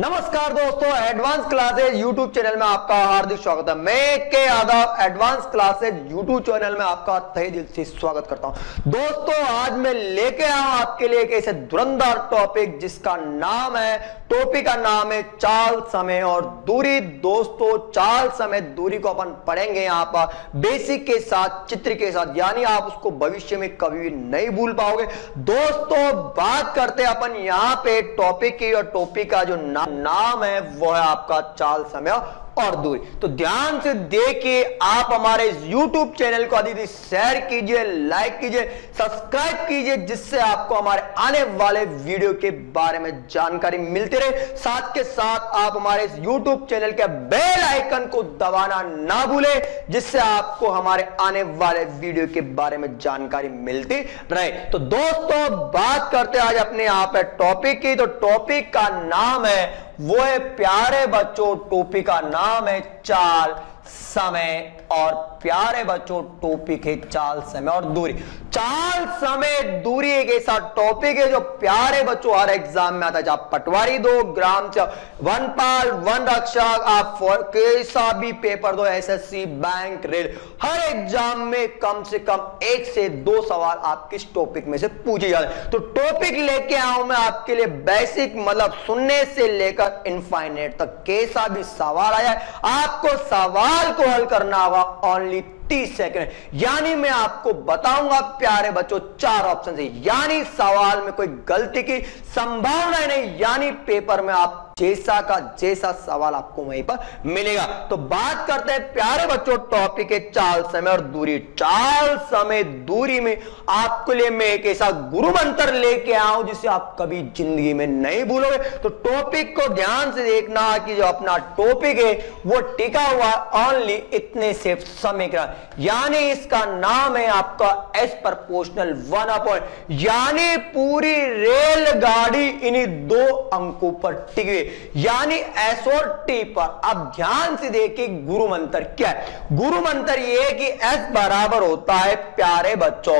नमस्कार दोस्तों, advance classes YouTube channel में आपका हार्दिक स्वागत है। मैं के Yadav advance classes YouTube channel में आपका तहे दिल से स्वागत करता हूं। दोस्तों, आज मैं लेके आया हूं आपके लिए एक ऐसे धुरंधर टॉपिक जिसका नाम है, टॉपिक का नाम है चाल, समय और दूरी। दोस्तों, चाल, समय, दूरी को अपन पढ़ेंगे यहाँ पर बेसिक के साथ, चित्र के साथ, यानी आप उसको भविष्य में कभी भी नहीं भूल पाओगे। दोस्तों, बात करते हैं अपन यहाँ पे टॉपिक की, और टॉपिक का जो नाम है वो है आपका चाल, समय और दूरी। तो ध्यान से देखिए, आप हमारे इस YouTube चैनल को अधिक शेयर कीजिए, लाइक कीजिए, सब्सक्राइब कीजिए, जिससे आपको हमारे आने वाले वीडियो के बारे में जानकारी मिलती रहे। साथ के साथ आप हमारे इस YouTube चैनल के बेल आइकन को दबाना ना भूलें, जिससे आपको हमारे आने वाले वीडियो के बारे में जानकारी मिलती रहे। तो दोस्तों, बात करते हैं आज अपने यहाँ पे टॉपिक की। तो टॉपिक का नाम है वो है प्यारे बच्चों, टॉपिक का नाम है चाल, समय और प्यारे बच्चों, टॉपिक है चाल, समय और दूरी। चाल, समय, दूरी एक ऐसा टॉपिक है जो प्यारे बच्चों हर एग्जाम में आता है। आप पटवारी दो, ग्राम से वनपाल, वन रक्षक, आप कैसा भी पेपर दो, एसएससी, बैंक, रेल, हर एग्जाम में कम से कम 1 से 2 सवाल आप किस टॉपिक में से पूछे जाते हैं। तो टॉपिक लेके आऊं मैं आपके लिए बेसिक, मतलब सुनने से लेकर इनफाइनाइट तक कैसा भी सवाल आया है, आपको सवाल को हल करना होगा ओनली 30 सेकंड। यानी मैं आपको बताऊंगा प्यारे बच्चों 4 ऑप्शन है, यानी सवाल में कोई गलती की संभावना नहीं, यानी पेपर में आप जैसा का जैसा सवाल आपको वहीं पर मिलेगा। तो बात करते हैं प्यारे बच्चों टॉपिक है चाल, समय और दूरी। चाल, समय, दूरी में आपके लिए मैं एक ऐसा गुरु मंत्र लेके आया हूं जिसे आप कभी जिंदगी में नहीं भूलोगे। तो टॉपिक को ध्यान से देखना कि जो अपना टॉपिक है वो टिका हुआ ओनली इतने से समीकरण, यानी इसका नाम है आपका एस प्रपोर्शनल 1/, यानी पूरी रेलगाड़ी इन्हीं 2 अंकों पर टिकी हुई, यानी एस और टी पर। अब ध्यान से देखिए गुरु मंत्र क्या है। गुरु मंत्र ये है कि एस बराबर होता है प्यारे बच्चों,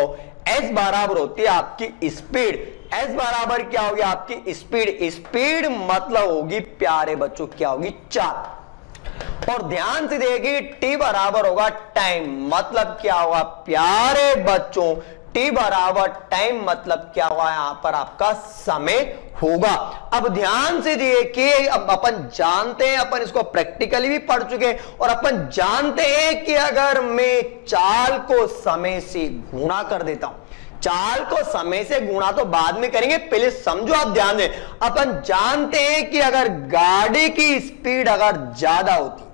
एस बराबर होती है आपकी स्पीड। एस बराबर क्या होगी आपकी स्पीड। स्पीड मतलब होगी प्यारे बच्चों क्या होगी, चाल। और ध्यान से देखिए टी बराबर होगा टाइम, मतलब क्या होगा प्यारे बच्चों, टी बराबर टाइम मतलब क्या हुआ, यहां पर आपका समय होगा। अब ध्यान से देखिए, अब अपन जानते हैं, अपन इसको प्रैक्टिकली भी पढ़ चुके हैं, और अपन जानते हैं कि अगर मैं चाल को समय से गुणा कर देता हूं, चाल को समय से गुणा तो बाद में करेंगे, पहले समझो, आप ध्यान दें। अपन जानते हैं कि अगर गाड़ी की स्पीड अगर ज्यादा होती,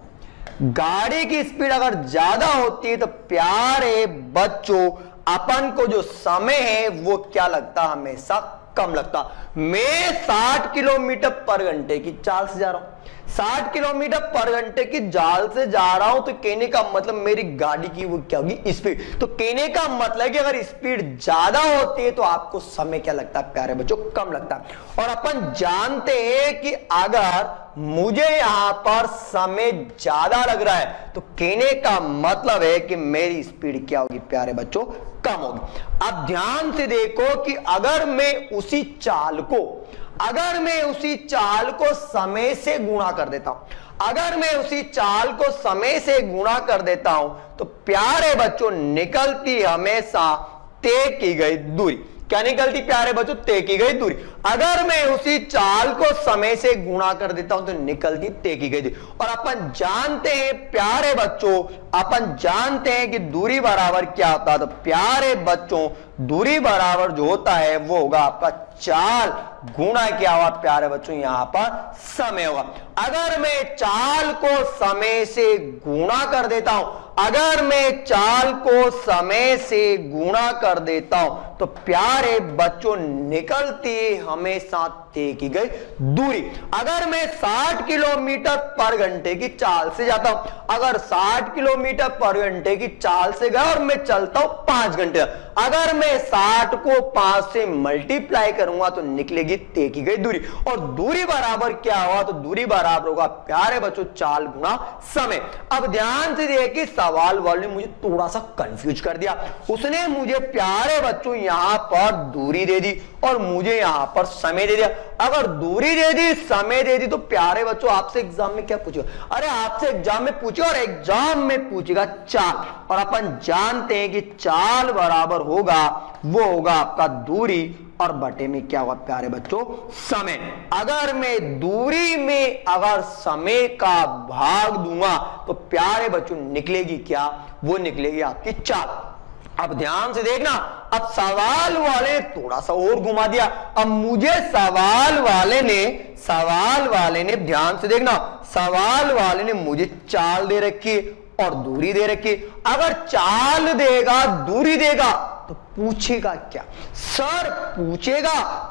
गाड़ी की स्पीड अगर ज्यादा होती है तो प्यारे बच्चों अपन को जो समय है वो क्या लगता, हमेशा कम लगता। मैं 60 किलोमीटर पर घंटे की चाल से जा रहा हूं, 60 किलोमीटर पर घंटे की चाल से जा रहा हूं, तो कहने का मतलब मेरी गाड़ी की वो क्या होगी, स्पीड। तो कहने का मतलब कि अगर स्पीड ज्यादा होती है तो आपको समय क्या लगता है प्यारे बच्चों, कम लगता है। और अपन जानते हैं कि अगर मुझे यहां पर समय ज्यादा लग रहा है तो कहने का मतलब है कि मेरी स्पीड क्या होगी प्यारे बच्चों, कम होगी। अब ध्यान से देखो कि अगर मैं उसी चाल को समय से गुणा कर देता हूं, अगर मैं उसी चाल को समय से गुणा कर देता हूं तो प्यारे बच्चों निकलती हमेशा तय की गई दूरी। क्या निकलती प्यारे बच्चों, तय की गई दूरी। अगर मैं उसी चाल को समय से गुणा कर देता हूं तो निकलती तय की गई दूरी। और अपन जानते हैं प्यारे बच्चों, अपन जानते हैं कि दूरी बराबर क्या होता है। तो प्यारे बच्चों दूरी बराबर जो होता है वो होगा आपका चाल गुणा क्या हुआ प्यारे बच्चों, यहां पर समय होगा। अगर मैं चाल को समय से गुणा कर देता हूं, अगर मैं चाल को समय से गुणा कर देता हूं तो प्यारे बच्चों निकलती हमेशा तय की गई दूरी। अगर मैं 60 किलोमीटर पर घंटे की चाल से जाता हूं, अगर 60 किलोमीटर पर घंटे की चाल से गया और मैं चलता हूं 5 घंटे, अगर मैं 60 को 5 से मल्टीप्लाई करूंगा तो निकलेगी तय की गई दूरी, और दूरी बराबर क्या होगा, तो दूरी बराबर होगा प्यारे बच्चों चाल गुना समय। अब ध्यान से देखिए सवाल वाले मुझे थोड़ा सा कंफ्यूज कर दिया, उसने मुझे प्यारे बच्चों यहां पर दूरी दे दी और मुझे यहां पर समय दे दिया। अगर दूरी दे दी समय दे दी तो प्यारे बच्चों आपसे एग्जाम में क्या पूछेगा, अरे आपसे एग्जाम में पूछेगा और एग्जाम में पूछेगा चाल, और अपन जानते हैं कि चाल बराबर होगा वो होगा आपका दूरी और बटे में क्या होगा प्यारे बच्चों समय। अगर मैं दूरी में अगर समय का भाग दूंगा तो प्यारे बच्चों निकलेगी क्या, वो निकलेगी आपकी चाल। अब ध्यान से देखना, अब सवाल वाले थोड़ा सा और घुमा दिया। अब मुझे सवाल वाले ने ध्यान से देखना, सवाल वाले ने मुझे चाल दे रखी और दूरी दे रखी। अगर चाल देगा दूरी देगा तो पूछेगा क्या, सर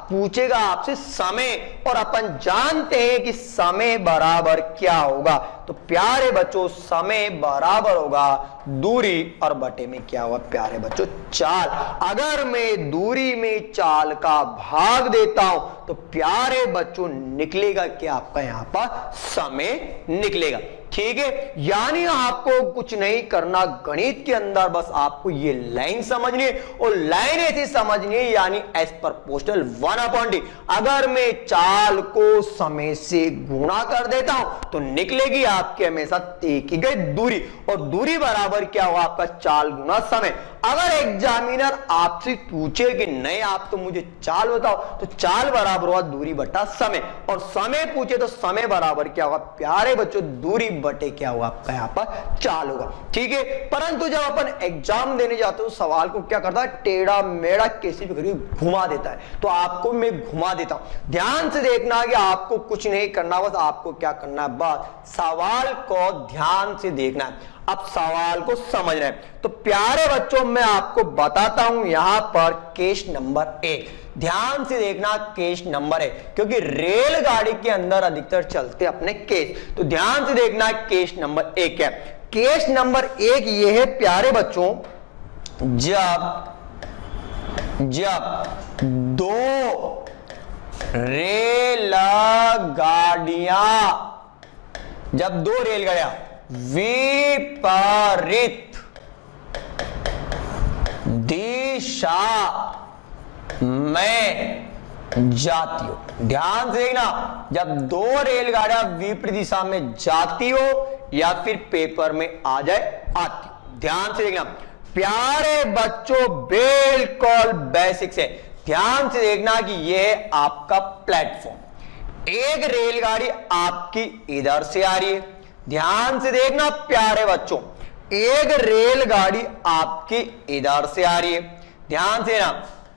पूछेगा आपसे समय, और अपन जानते हैं कि समय बराबर क्या होगा, तो प्यारे बच्चों समय बराबर होगा दूरी और बटे में क्या होगा प्यारे बच्चों चाल। अगर मैं दूरी में चाल का भाग देता हूं तो प्यारे बच्चों निकलेगा क्या आपका यहां पर समय निकलेगा। ठीक है, यानी आपको कुछ नहीं करना गणित के अंदर, बस आपको ये लाइन समझनी है, और लाइन ऐसी समझनी है यानी एज पर पोस्टल 1/d। अगर मैं चाल को समय से गुणा कर देता हूं तो निकलेगी आपके हमेशा तय की गई दूरी, और दूरी बराबर क्या हुआ आपका चाल गुना समय। अगर एग्जामिनर आपसे पूछे कि नहीं आप तो मुझे चाल बताओ, तो चाल बराबर हुआ दूरी बटा समय, और समय पूछे तो समय बराबर क्या होगा प्यारे बच्चों दूरी बटे क्या होगा आपका यहाँ पर चाल होगा। ठीक है, परंतु जब अपन एग्जाम देने जाते हो सवाल को क्या करता है टेढ़ा मेढ़ा कैसे भी करके घुमा देता है, तो आपको मैं घुमा देता हूं। ध्यान से देखना कि आपको कुछ नहीं करना, बस आपको क्या करना है, बस सवाल को ध्यान से देखना है, अब सवाल को समझना है। तो प्यारे बच्चों मैं आपको बताता हूं यहां पर केस नंबर 1, ध्यान से देखना केस नंबर 1, क्योंकि रेलगाड़ी के अंदर अधिकतर चलते अपने केस, तो ध्यान से देखना केस नंबर 1 है। केस नंबर 1 ये है प्यारे बच्चों, जब दो रेलगाड़ियां विपरीत दिशा में जाती हो, ध्यान से देखना, जब दो रेलगाड़ियां विपरीत दिशा में जाती हो या फिर पेपर में आ जाए आती हो, ध्यान से देखना प्यारे बच्चों बिल्कुल बेसिक्स है। ध्यान से देखना कि यह है आपका प्लेटफॉर्म, एक रेलगाड़ी आपकी इधर से आ रही है, ध्यान से देखना प्यारे बच्चों एक रेलगाड़ी आपकी इधर से आ रही है, ध्यान से ना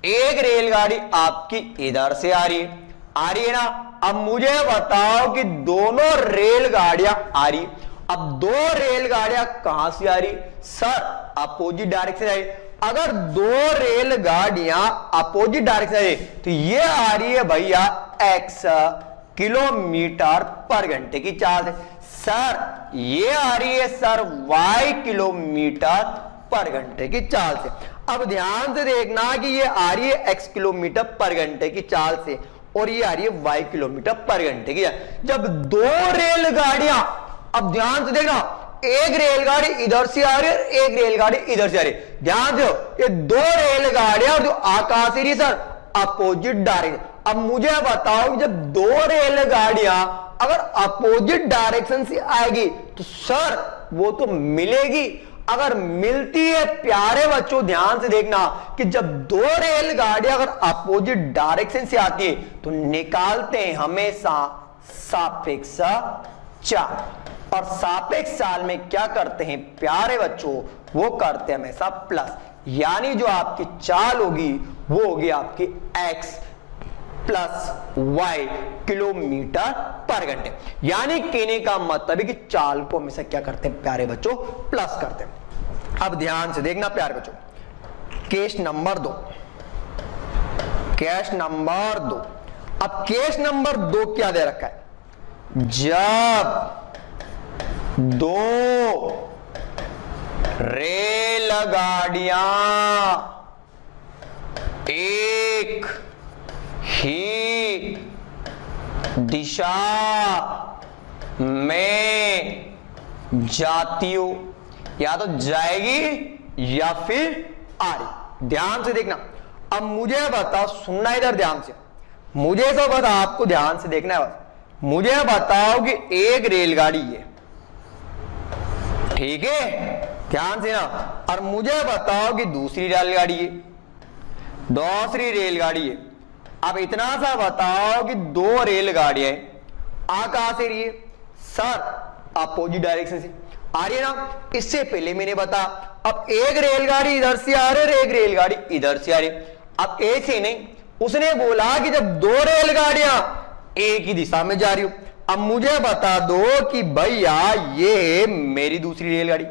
एक रेलगाड़ी आपकी इधर से आ रही है ना। अब मुझे बताओ कि दोनों रेलगाड़ियां आ रही, अब दो रेलगाड़ियां कहां से आ रही, सर अपोजिट डायरेक्शन आ रही। अगर दो रेलगाड़ियां अपोजिट डायरेक्शन आ रही तो ये आ रही है भैया x किलोमीटर पर घंटे की चाल से, सर ये आ रही है सर y किलोमीटर पर घंटे की चाल से। अब ध्यान से देखना कि ये आ रही है x किलोमीटर पर घंटे की चाल से और ये आ रही है y किलोमीटर पर घंटे की। जब दो रेलगाड़ियां, अब ध्यान से देखना एक रेलगाड़ी इधर से आ रही है एक रेलगाड़ी इधर से आ रही है, ध्यान दो ये दो रेलगाड़ियां जो आकाश से सर अपोजिट डायरेक्शन। अब मुझे बताओ जब दो रेलगाड़ियां अगर अपोजिट डायरेक्शन से आएगी तो सर वो तो मिलेगी, अगर मिलती है प्यारे बच्चों ध्यान से देखना कि जब दो रेलगाड़ियां अगर अपोजिट डायरेक्शन से आती है तो निकालते हैं हमेशा सापेक्ष चाल, और सापेक्ष चाल में क्या करते हैं प्यारे बच्चों वो करते हैं हमेशा प्लस, यानी जो आपकी चाल होगी वो होगी आपकी x प्लस y किलोमीटर पर घंटे। यानी कहने का मतलब है कि चाल को हमेशा क्या करते हैं प्यारे बच्चों प्लस करते हैं। अब ध्यान से देखना प्यारे बच्चों केस नंबर 2, केस नंबर 2। अब केस नंबर 2 क्या दे रखा है, जब दो रेलगाड़ियां एक ही दिशा में जाती हो, या तो जाएगी या फिर आ रही। ध्यान से देखना। अब मुझे बताओ, सुनना इधर ध्यान से, मुझे तो बता, आपको ध्यान से देखना है बस। मुझे बताओ कि एक रेलगाड़ी है, ठीक है, ध्यान से ना, और मुझे बताओ कि दूसरी रेलगाड़ी है, दूसरी रेलगाड़ी है। अब इतना सा बताओ कि दो रेलगाड़ियां आ कहां से रही है? सर अपोजिट डायरेक्शन से आ रही है ना। इससे पहले मैंने बता, अब एक रेलगाड़ी इधर से आ रही है, एक रेलगाड़ी इधर से आ रही है। अब ऐसे नहीं, उसने बोला कि जब दो रेलगाड़ियां एक ही दिशा में जा रही हो, अब मुझे बता दो कि भैया ये है मेरी दूसरी रेलगाड़ी,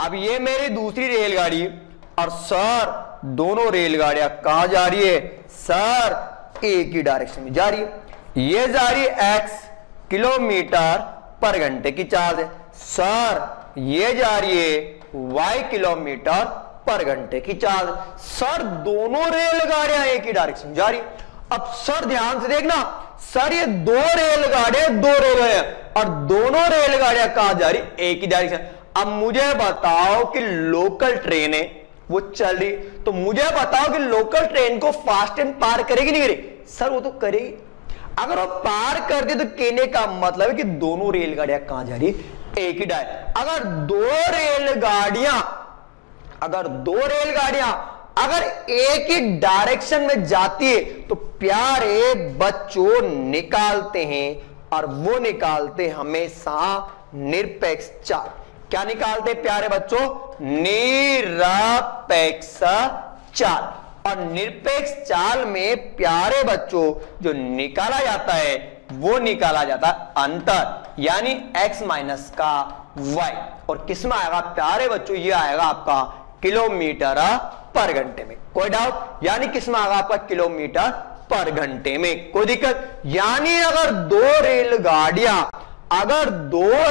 अब ये मेरी दूसरी रेलगाड़ी, और सर दोनों रेलगाड़ियां कहां जा रही है? सर एक ही डायरेक्शन में जा रही है। ये जा रही है x किलोमीटर पर घंटे की चाल है, सर ये जा रही है y किलोमीटर पर घंटे की चाल। सर दोनों रेलगाड़ियां एक ही डायरेक्शन में जा रही है। अब सर ध्यान से देखना, सर ये दो रेलगाड़ियां और दोनों रेलगाड़ियां कहां जा रही? एक ही डायरेक्शन। अब मुझे बताओ कि लोकल ट्रेन है वो चल रही, तो मुझे बताओ कि लोकल ट्रेन को फास्ट एंड पार करेगी नहीं करेगी? सर वो तो करेगी। अगर वो पार कर दे तो कहने का मतलब है कि दोनों रेलगाड़ियां कहां जा रही? एक ही डायरेक्शन। अगर दो रेलगाड़ियां अगर एक ही डायरेक्शन में जाती है तो प्यारे बच्चों निकालते हैं, और वो निकालते हमेशा निरपेक्ष चाल। क्या निकालते प्यारे बच्चों? निरपेक्ष चाल। और निरपेक्ष चाल में प्यारे बच्चों जो निकाला जाता है वो निकाला जाता है अंतर, यानी x माइनस का y। और किस में आएगा प्यारे बच्चों? ये आएगा आपका किलोमीटर पर घंटे में। कोई डाउट? यानी किस में आएगा आपका किलोमीटर पर घंटे में। कोई दिक्कत? यानी अगर दो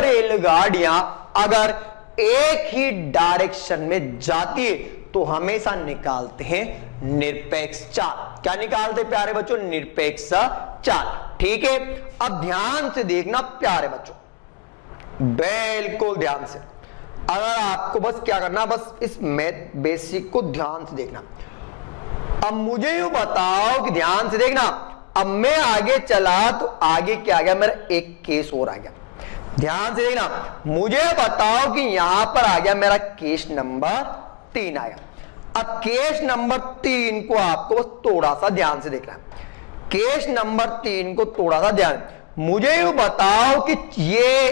रेलगाड़ियां अगर एक ही डायरेक्शन में जाती है तो हमेशा निकालते हैं निरपेक्ष चाल। क्या निकालते प्यारे बच्चों? निरपेक्ष चाल। ठीक है, अब ध्यान से देखना प्यारे बच्चों, बिल्कुल ध्यान से। अगर आपको बस क्या करना, बस इस मैथ बेसिक को ध्यान से देखना। अब मुझे यूं बताओ कि ध्यान से देखना, अब मैं आगे चला तो आगे क्या आ गया मेरा? एक केस और आ गया। ध्यान से देखना, मुझे बताओ कि यहां पर आ गया मेरा केस नंबर 3 आया। अब केस नंबर 3 को आपको बस थोड़ा सा ध्यान से देखना है। केस नंबर 3 को थोड़ा सा ध्यान, मुझे यूं बताओ कि ये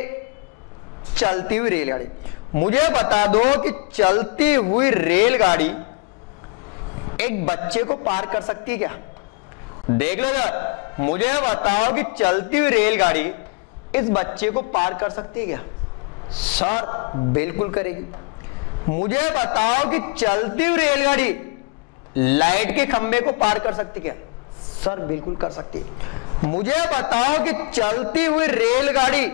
चलती हुई रेलगाड़ी, मुझे बता दो कि चलती हुई रेलगाड़ी एक बच्चे को पार कर सकती है क्या? देख लो जरा, मुझे बताओ कि चलती हुई रेलगाड़ी इस बच्चे को पार कर सकती है क्या? सर बिल्कुल करेगी। मुझे बताओ कि चलती हुई रेलगाड़ी लाइट के खंबे को पार कर सकती क्या? सर बिल्कुल कर सकती है। मुझे बताओ कि चलती हुई रेलगाड़ी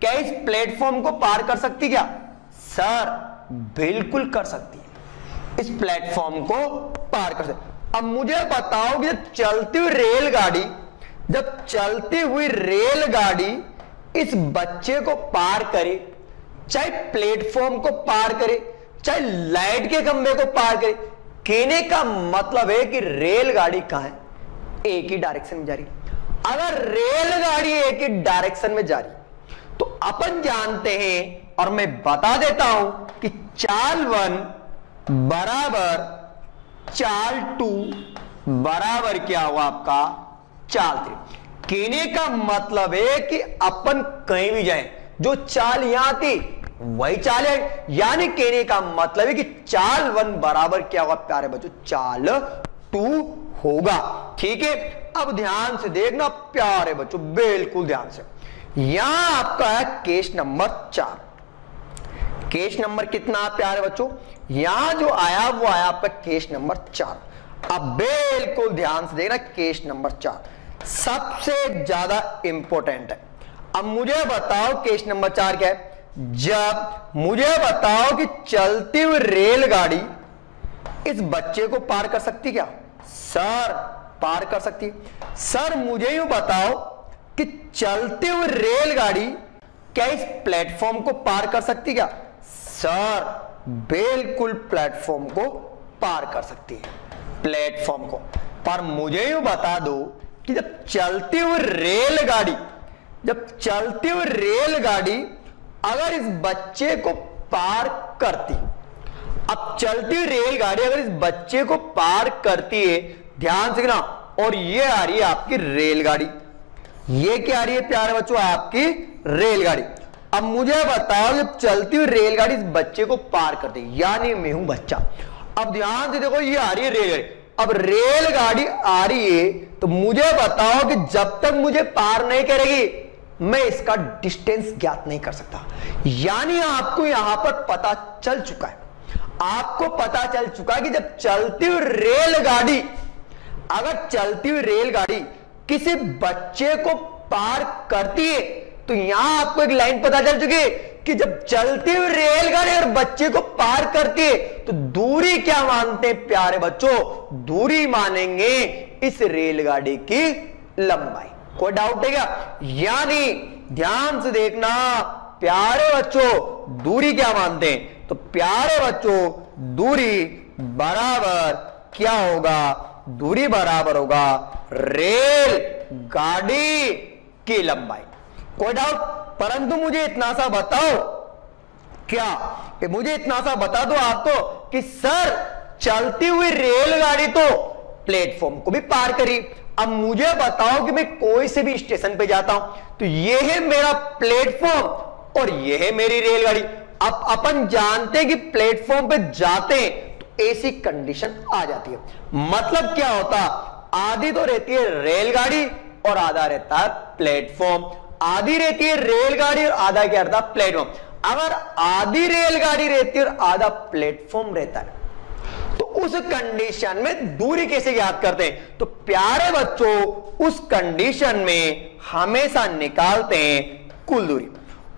क्या इस प्लेटफॉर्म को पार कर सकती क्या? सर बिल्कुल कर सकती है, इस प्लेटफॉर्म को पार कर सकती। अब मुझे बताओ कि जब चलती हुई रेलगाड़ी इस बच्चे को पार करे, चाहे प्लेटफॉर्म को पार करे, चाहे लाइट के खंभे को पार करे, कहने का मतलब है कि रेलगाड़ी कहां है? एक ही डायरेक्शन में जा रही। अगर रेलगाड़ी एक ही डायरेक्शन में जा रही तो अपन जानते हैं, और मैं बता देता हूं कि चाल 1 बराबर चाल 2 बराबर क्या हुआ आपका? चाल 3। कहने का मतलब है कि अपन कहीं भी जाएं, जो चाल यहां थी वही चाल है, यानी कहने का मतलब है कि चाल 1 बराबर क्या होगा प्यारे बच्चों? चाल 2 होगा। ठीक है, अब ध्यान से देखना प्यारे बच्चों, बिल्कुल ध्यान से। यहां आपका है केस नंबर 4। केस नंबर कितना प्यारे बच्चों? यहां जो आया वो आया आपका केस नंबर 4। अब बिल्कुल ध्यान से देखना, केस नंबर 4 सबसे ज्यादा इंपॉर्टेंट है। अब मुझे बताओ केस नंबर 4 क्या है? जब मुझे बताओ कि चलती हुई रेलगाड़ी इस बच्चे को पार कर सकती क्या? सर पार कर सकती। सर मुझे यूं बताओ कि चलते हुए रेलगाड़ी क्या इस प्लेटफॉर्म को पार कर सकती क्या? सर बिल्कुल प्लेटफॉर्म को पार कर सकती है, प्लेटफॉर्म को। पर मुझे यूं बता दो कि जब चलती हुई रेलगाड़ी अगर इस बच्चे को पार करती, अब चलती हुई रेलगाड़ी अगर इस बच्चे को पार करती है, ध्यान से ना, और ये आ रही है आपकी रेलगाड़ी, ये क्या आ रही है प्यारे बच्चों? आपकी रेलगाड़ी। अब मुझे बताओ जब चलती हुई रेलगाड़ी इस बच्चे को पार करती, यानी मैं हूं बच्चा। अब ध्यान से देखो, ये आ रही है रेलगाड़ी, अब रेलगाड़ी आ रही है, तो मुझे बताओ कि जब तक मुझे पार नहीं करेगी मैं इसका डिस्टेंस ज्ञात नहीं कर सकता। यानी आपको यहां पर पता चल चुका है, आपको पता चल चुका है कि जब चलती हुई रेलगाड़ी, अगर चलती हुई रेलगाड़ी किसी बच्चे को पार करती है, तो यहां आपको एक लाइन पता चल चुकी है कि जब चलती हुई रेलगाड़ी और बच्चे को पार करती है तो दूरी क्या मानते हैं प्यारे बच्चों? दूरी मानेंगे इस रेलगाड़ी की लंबाई। कोई डाउट है क्या? यानी ध्यान से देखना प्यारे बच्चों, दूरी क्या मानते हैं? तो प्यारे बच्चों दूरी बराबर क्या होगा? दूरी बराबर होगा रेल गाड़ी की लंबाई। कोई डाउट? परंतु मुझे इतना सा बताओ, क्या कि मुझे इतना सा बता दो आपको कि सर चलती हुई रेलगाड़ी तो प्लेटफॉर्म को भी पार करी, अब मुझे बताओ कि मैं कोई से भी स्टेशन पे जाता हूं तो ये है मेरा प्लेटफॉर्म और ये है मेरी रेलगाड़ी। अब अपन जानते हैं कि प्लेटफॉर्म पे जाते हैं तो ऐसी कंडीशन आ जाती है। मतलब क्या होता? आधी तो रहती है रेलगाड़ी और आधा रहता है प्लेटफॉर्म। आधी रहती है रेलगाड़ी और आधा क्या रहता है? प्लेटफॉर्म। अगर आधी रेलगाड़ी रहती है और आधा प्लेटफॉर्म रहता है तो उस कंडीशन में दूरी कैसे ज्ञात करते हैं? तो प्यारे बच्चों उस कंडीशन में हमेशा निकालते हैं कुल दूरी,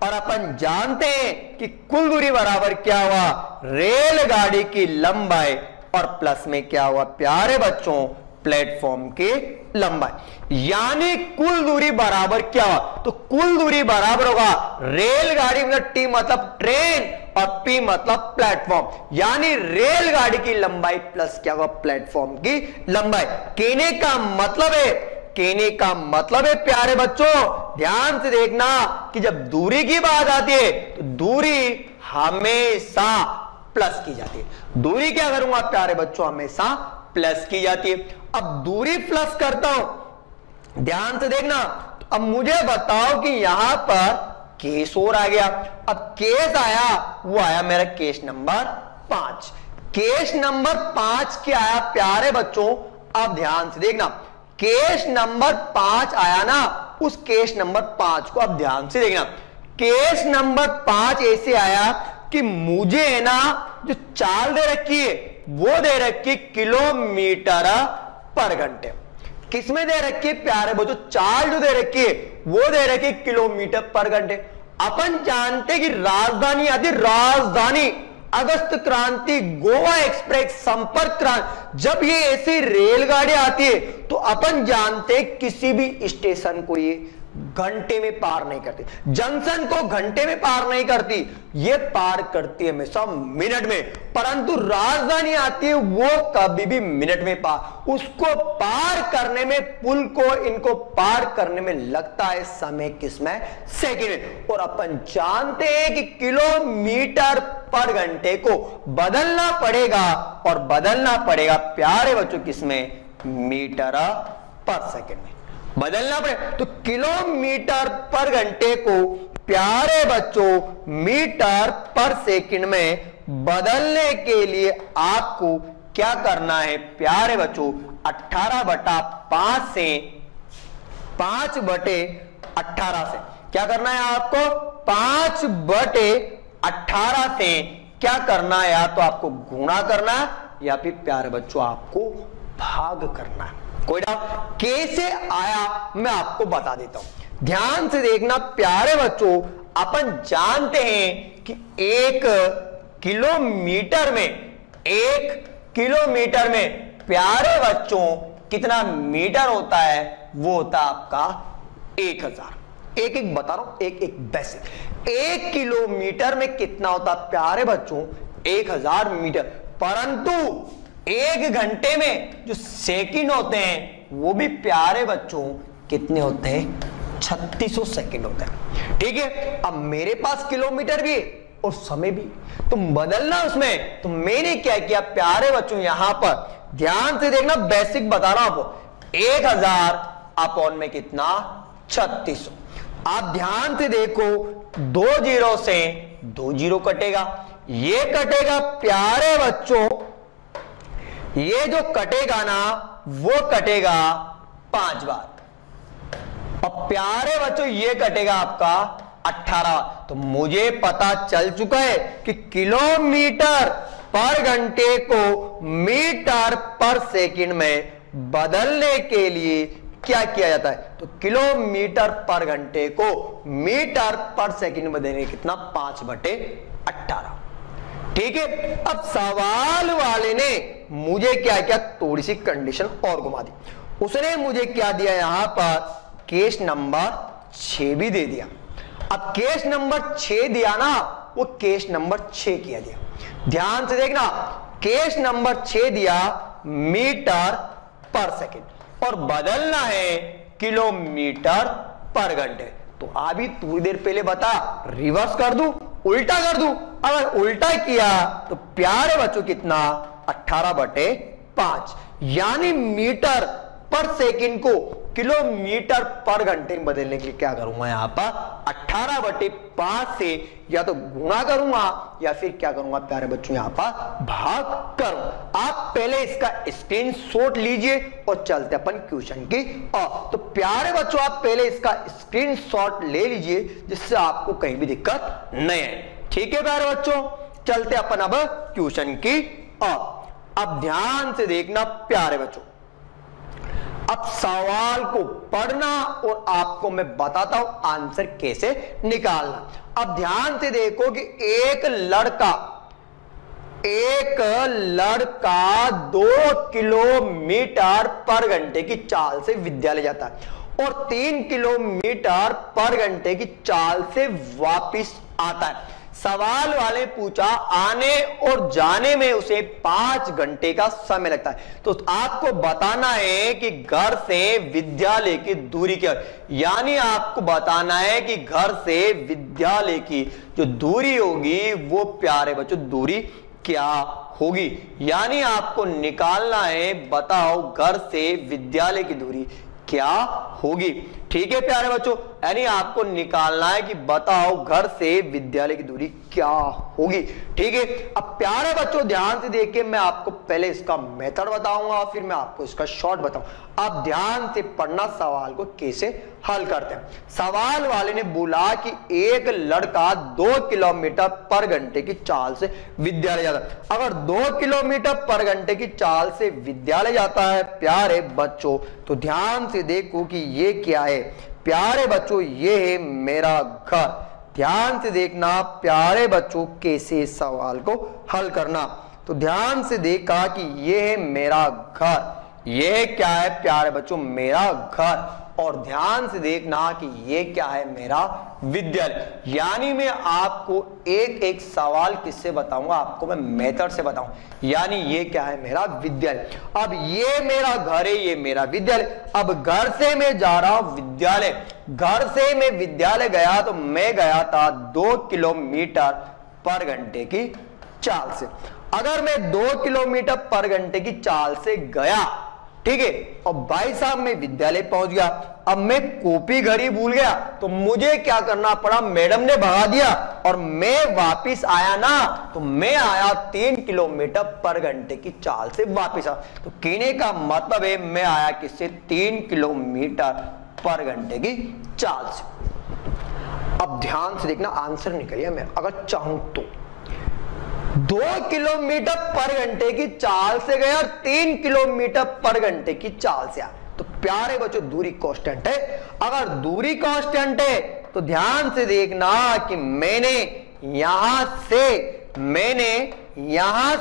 और अपन जानते हैं कि कुल दूरी बराबर क्या हुआ? रेलगाड़ी की लंबाई और प्लस में क्या हुआ प्यारे बच्चों? प्लेटफॉर्म की लंबाई। यानी कुल दूरी बराबर क्या हुआ? तो कुल दूरी बराबर होगा रेलगाड़ी मतलब टी मतलब ट्रेन और पी मतलब प्लेटफॉर्म, यानी रेलगाड़ी की लंबाई प्लस क्या होगा? प्लेटफॉर्म की लंबाई। कहने का मतलब है प्यारे बच्चों, ध्यान से देखना कि जब दूरी की बात आती है तो दूरी हमेशा प्लस की जाती है। दूरी क्या करूंगा प्यारे बच्चों? हमेशा प्लस की जाती है। अब दूरी प्लस करता हूं, ध्यान से देखना। अब मुझे बताओ कि यहां पर केस और आ गया। अब केस आया, वो आया मेरा केस नंबर 5। केस नंबर 5 क्या आया प्यारे बच्चों? अब ध्यान से देखना, केस नंबर 5 आया ना, उस केस नंबर 5 को अब ध्यान से देखना। केस नंबर 5 ऐसे आया कि मुझे है ना जो चाल दे रखी है वो दे रखी किलोमीटर पर घंटे। किसमें दे रखी है प्यारे बच्चों? चाल जो दे रखी है वो दे रखी है किलोमीटर पर घंटे। अपन जानते कि राजधानी आती, राजधानी अगस्त क्रांति, गोवा एक्सप्रेस, संपर्क क्रांति, जब ये ऐसी रेलगाड़ी आती है तो अपन जानते किसी भी स्टेशन को ये घंटे में पार नहीं करती, जंक्शन को घंटे में पार नहीं करती, ये पार करती है हमेशा मिनट में। परंतु राजधानी आती है वो कभी भी मिनट में पार, उसको पार करने में, पुल को इनको पार करने में लगता है समय किसमें? सेकंड। और अपन जानते हैं कि किलोमीटर पर घंटे को बदलना पड़ेगा, और बदलना पड़ेगा प्यारे बच्चों किसमें? मीटर पर सेकंड में बदलना पड़े। तो किलोमीटर पर घंटे को प्यारे बच्चों मीटर पर सेकंड में बदलने के लिए आपको क्या करना है प्यारे बच्चों? 18/5 से 5/18 से क्या करना है आपको? 5/18 से क्या करना है? या तो आपको गुणा करना है या फिर प्यारे बच्चों आपको भाग करना है। कोई डाउट? कैसे आया मैं आपको बता देता हूं, ध्यान से देखना प्यारे बच्चों। अपन जानते हैं कि 1 किलोमीटर में 1 किलोमीटर में प्यारे बच्चों कितना मीटर होता है, वो होता है आपका 1000। एक एक बता रहा हूं, एक एक बेसिक। 1 किलोमीटर में कितना होता है प्यारे बच्चों, 1000 मीटर। परंतु 1 घंटे में जो सेकंड होते हैं वो भी प्यारे बच्चों कितने होते हैं, 3600 सेकंड होते हैं। ठीक है, अब मेरे पास किलोमीटर भी और समय भी, तुम बदलना उसमें। तो मैंने क्या किया प्यारे बच्चों, यहां पर ध्यान से देखना, बेसिक बता रहा हूं आपको, 1000 अपॉन में कितना, 3600। आप ध्यान से देखो, 2 जीरो से 2 जीरो कटेगा, ये कटेगा प्यारे बच्चों, ये जो कटेगा ना वो कटेगा 5 बार, और प्यारे बच्चों ये कटेगा आपका 18। तो मुझे पता चल चुका है कि किलोमीटर पर घंटे को मीटर पर सेकंड में बदलने के लिए क्या किया जाता है। तो किलोमीटर पर घंटे को मीटर पर सेकंड में बदलने कितना, 5/18। ठीक है, अब सवाल वाले ने मुझे क्या किया, थोड़ी सी कंडीशन और घुमा दी। उसने मुझे क्या दिया, यहां पर केस नंबर 6 भी दे दिया। अब केस नंबर 6 दिया ना, वो केस नंबर 6 किया दिया। ध्यान से देखना, केस नंबर 6 दिया मीटर पर सेकंड और बदलना है किलोमीटर पर घंटे। तो अभी थोड़ी देर पहले बता, रिवर्स कर दूं, उल्टा कर दूं। अगर उल्टा किया तो प्यारे बच्चों कितना, 18/5, यानी मीटर पर सेकंड को किलोमीटर पर घंटे में बदलने के लिए क्या करूंगा, यहां पर 18/5 से या तो गुणा करूंगा या फिर क्या करूंगा प्यारे बच्चों, यहां पर भाग करूंगा। आप पहले इसका स्क्रीनशॉट लीजिए और चलते अपन क्वेश्चन की ओर। तो प्यारे बच्चों आप पहले इसका स्क्रीनशॉट ले लीजिए, जिससे आपको कहीं भी दिक्कत नहीं है। ठीक है प्यारे बच्चों, चलते अपन अब क्वेश्चन की ओर। अब ध्यान से देखना प्यारे बच्चों, अब सवाल को पढ़ना और आपको मैं बताता हूं आंसर कैसे निकालना। अब ध्यान से देखो कि एक लड़का 2 किलोमीटर पर घंटे की चाल से विद्यालय जाता है और 3 किलोमीटर पर घंटे की चाल से वापस आता है। सवाल वाले पूछा आने और जाने में उसे 5 घंटे का समय लगता है। तो आपको बताना है कि घर से विद्यालय की दूरी क्या है, यानी आपको बताना है कि घर से विद्यालय की जो दूरी होगी वो प्यारे बच्चों दूरी क्या होगी, यानी आपको निकालना है, बताओ घर से विद्यालय की दूरी क्या होगी। ठीक है प्यारे बच्चों, यानी आपको निकालना है कि बताओ घर से विद्यालय की दूरी क्या होगी। ठीक है, अब प्यारे बच्चों ध्यान से देखिए, मैं आपको पहले इसका मेथड बताऊंगा, फिर मैं आपको इसका शॉर्ट बताऊंगा। आप ध्यान से पढ़ना सवाल को कैसे हल करते हैं। सवाल वाले ने बोला कि एक लड़का 2 किलोमीटर पर घंटे की चाल से विद्यालय जाता है। अगर 2 किलोमीटर पर घंटे की चाल से विद्यालय जाता है प्यारे बच्चों, तो ध्यान से देखो कि ये क्या है प्यारे बच्चों, ये है मेरा घर। ध्यान से देखना प्यारे बच्चों कैसे सवाल को हल करना। तो ध्यान से देखा कि ये है मेरा घर, ये क्या है प्यारे बच्चों, मेरा घर। और ध्यान से देखना कि ये क्या है, मेरा विद्यालय। यानी मैं आपको एक एक सवाल किससे बताऊंगा, आपको मैं मेथड से बताऊं। यानी ये क्या है, मेरा विद्यालय। अब ये मेरा घर है, ये मेरा विद्यालय। अब घर से मैं जा रहा हूं विद्यालय, घर से मैं विद्यालय गया तो मैं गया था 2 किलोमीटर पर घंटे की चाल से। अगर मैं 2 किलोमीटर पर घंटे की चाल से गया, ठीक है, और भाई साहब मैं विद्यालय पहुंच गया, अब मैं कॉपी घड़ी भूल गया, तो मुझे क्या करना पड़ा, मैडम ने भगा दिया और मैं वापस आया ना, तो मैं आया 3 किलोमीटर पर घंटे की चाल से वापस आ। तो कहने का मतलब है मैं आया किससे, 3 किलोमीटर पर घंटे की चाल से। अब ध्यान से देखना आंसर निकल गया मैं अगर चाहूं तो। 2 किलोमीटर पर घंटे की चाल से गया और 3 किलोमीटर पर घंटे की चाल से आया। तो प्यारे बच्चों दूरी कांस्टेंट है। अगर दूरी कांस्टेंट है तो ध्यान से देखना कि मैंने यहां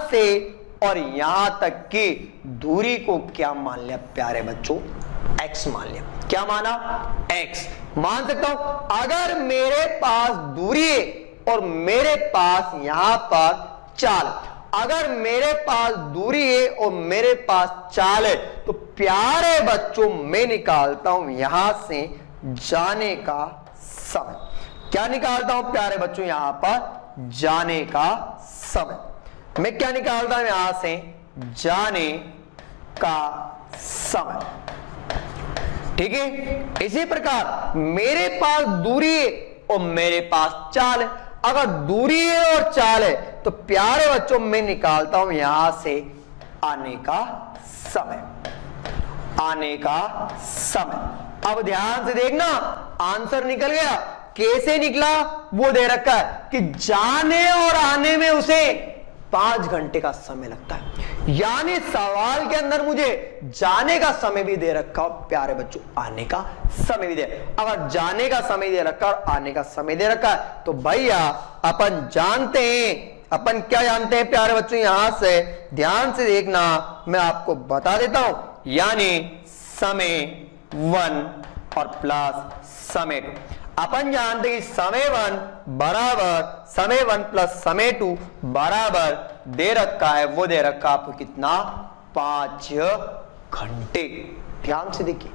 से और यहां तक कि दूरी को क्या मान लिया प्यारे बच्चों, x मान लिया। क्या माना, x मान सकता हूं। अगर मेरे पास दूरी है और मेरे पास यहां पर चाल, अगर मेरे पास दूरी है और मेरे पास चाल है, तो प्यारे बच्चों मैं निकालता हूं यहां से जाने का समय। क्या निकालता हूं प्यारे बच्चों, यहां पर जाने का समय। मैं क्या निकालता हूं यहां से, जाने का समय। ठीक है, इसी प्रकार मेरे पास दूरी है और मेरे पास चाल है। अगर दूरी है और चाल है तो प्यारे बच्चों मैं निकालता हूं यहां से आने का समय, आने का समय। अब ध्यान से देखना, आंसर निकल गया। कैसे निकला वो दे रखा है कि जाने और आने में उसे 5 घंटे का समय लगता है। यानी सवाल के अंदर मुझे जाने का समय भी दे रखा हो प्यारे बच्चों, आने का समय भी दे। अगर जाने का समय दे रखा और आने का समय दे रखा है तो भैया अपन जानते हैं, अपन क्या जानते हैं प्यारे बच्चों, यहां से ध्यान से देखना, मैं आपको बता देता हूं। यानी समय 1 और प्लस समय 2। अपन जानते हैं कि समय 1 बराबर समय 1 प्लस समय 2 बराबर दे रखा है, वो दे रखा आपको कितना, 5 घंटे। ध्यान से देखिए,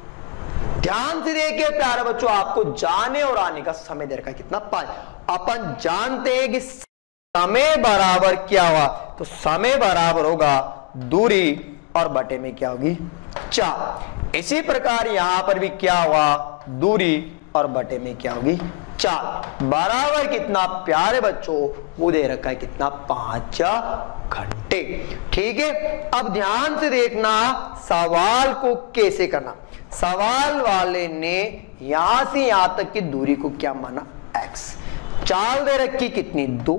ध्यान से देखिए प्यारे बच्चों, आपको जाने और आने का समय दे रखा है कितना, 5। अपन जानते हैं कि समय बराबर क्या हुआ, तो समय बराबर होगा दूरी और बटे में क्या होगी, चाल। इसी प्रकार यहां पर भी क्या हुआ, दूरी और बटे में क्या होगी, चाल। बराबर कितना प्यारे बच्चों, वो दे रखा है कितना, 5 घंटे। ठीक है, अब ध्यान से देखना सवाल को कैसे करना। सवाल वाले ने यहां से यहां तक की दूरी को क्या माना, x। चाल दे रखी कितनी, 2।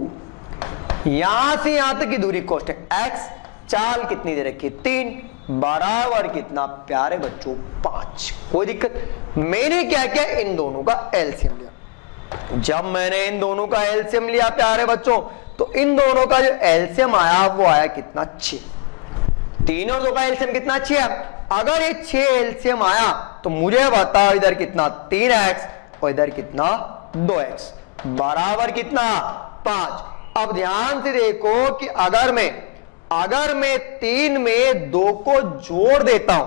यहां से यहां तक की दूरी कांस्टेंट x, चाल कितनी दे रखी, 3, बराबर कितना प्यारे बच्चों, 5। कोई दिक्कत। मैंने क्या किया, इन दोनों का एलसीएम लिया। जब मैंने इन दोनों का एलसीएम लिया प्यारे बच्चों, तो इन दोनों का जो एलसीएम आया वो आया कितना, 6। 3 और 2 का एलसीएम कितना, 6 है। अगर ये 6 एलसीएम आया तो मुझे बताओ इधर कितना, 3x और इधर कितना, 2x, बराबर कितना, 5। अब ध्यान से देखो कि अगर मैं 3 में 2 को जोड़ देता हूं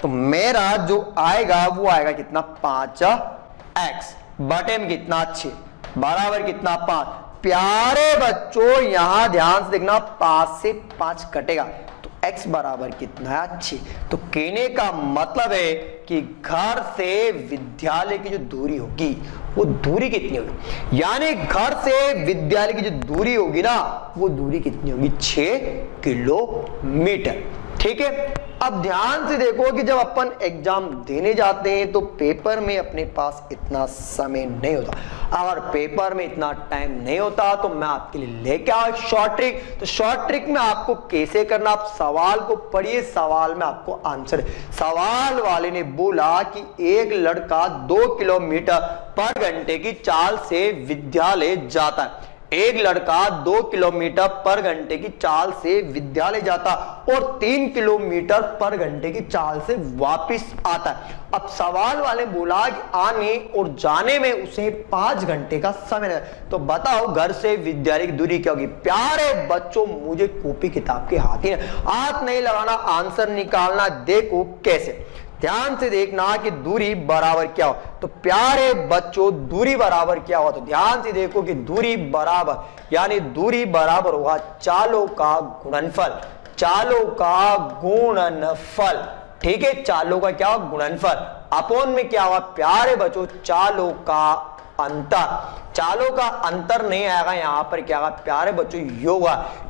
तो मेरा जो आएगा वो आएगा कितना, 5x बटे में कितना, 6, बराबर कितना, 5। प्यारे बच्चों यहां ध्यान से देखना, 5 से 5 कटेगा तो x बराबर कितना है, 6। तो कहने का मतलब है कि घर से विद्यालय की जो दूरी होगी वो दूरी कितनी होगी, यानी घर से विद्यालय की जो दूरी होगी ना, वो दूरी कितनी होगी, 6 किलोमीटर। ठीक है, अब ध्यान से देखो कि जब अपन एग्जाम देने जाते हैं तो पेपर में अपने पास इतना समय नहीं होता। अगर पेपर में इतना टाइम नहीं होता तो मैं आपके लिए लेके आया शॉर्ट ट्रिक। तो शॉर्ट ट्रिक में आपको कैसे करना, आप सवाल को पढ़िए, सवाल में आपको आंसर। सवाल वाले ने बोला कि एक लड़का 2 किलोमीटर पर घंटे की चाल से विद्यालय जाता है। एक लड़का 2 किलोमीटर पर घंटे की चाल से विद्यालय जाता और 3 किलोमीटर पर घंटे की चाल से वापस आता है। अब सवाल वाले बोला कि आने और जाने में उसे 5 घंटे का समय लगा। तो बताओ घर से विद्यालय की दूरी क्या होगी। प्यारे बच्चों मुझे कॉपी किताब के हाथ ही हाथ नहीं लगाना, आंसर निकालना। देखो कैसे, ध्यान से देखना कि दूरी बराबर क्या हो। तो प्यारे बच्चों दूरी बराबर क्या हो, तो ध्यान से देखो कि दूरी बराबर, यानी दूरी बराबर होगा चालों का गुणनफल। चालों का गुणनफल, ठीक है, चालों का क्या होगा, गुणनफल। अपोन में क्या होगा प्यारे बच्चों, चालों का अंतर। चालों का अंतर नहीं आएगा, यहां पर क्या आएगा प्यारे बच्चों, योग।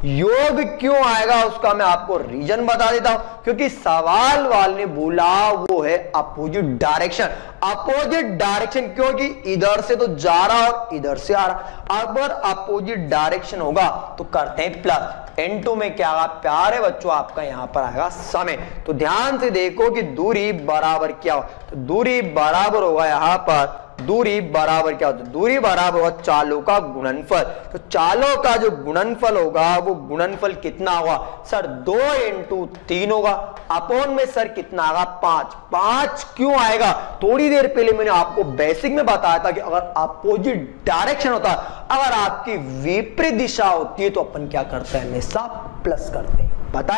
योग क्यों आएगा उसका मैं आपको रीजन बता देता हूं, क्योंकि सवाल वाले ने बोला वो है अपोजिट डायरेक्शन। अपोजिट डायरेक्शन क्योंकि इधर से तो जा रहा और इधर से आ रहा। अगर अपोजिट डायरेक्शन होगा तो करते हैं प्लस, N2 में क्या आएगा प्यारे बच्चों, आपका यहां पर आएगा समय। तो ध्यान से देखो कि दूरी बराबर क्या हो, तो दूरी बराबर होगा यहां पर दूरी बराबर क्या होता है, दूरी बराबर होगा चालों का गुणनफल। तो चालों का जो गुणनफल होगा वो गुणनफल कितना होगा सर 2 इंटू 3 होगा, अपॉन में सर कितना आएगा 5। 5 क्यों आएगा, थोड़ी देर पहले मैंने आपको बेसिक में बताया था कि अगर अपोजिट डायरेक्शन होता, अगर आपकी विपरीत दिशा होती है तो अपन क्या करते हैं, हमेशा प्लस करते हैं। बता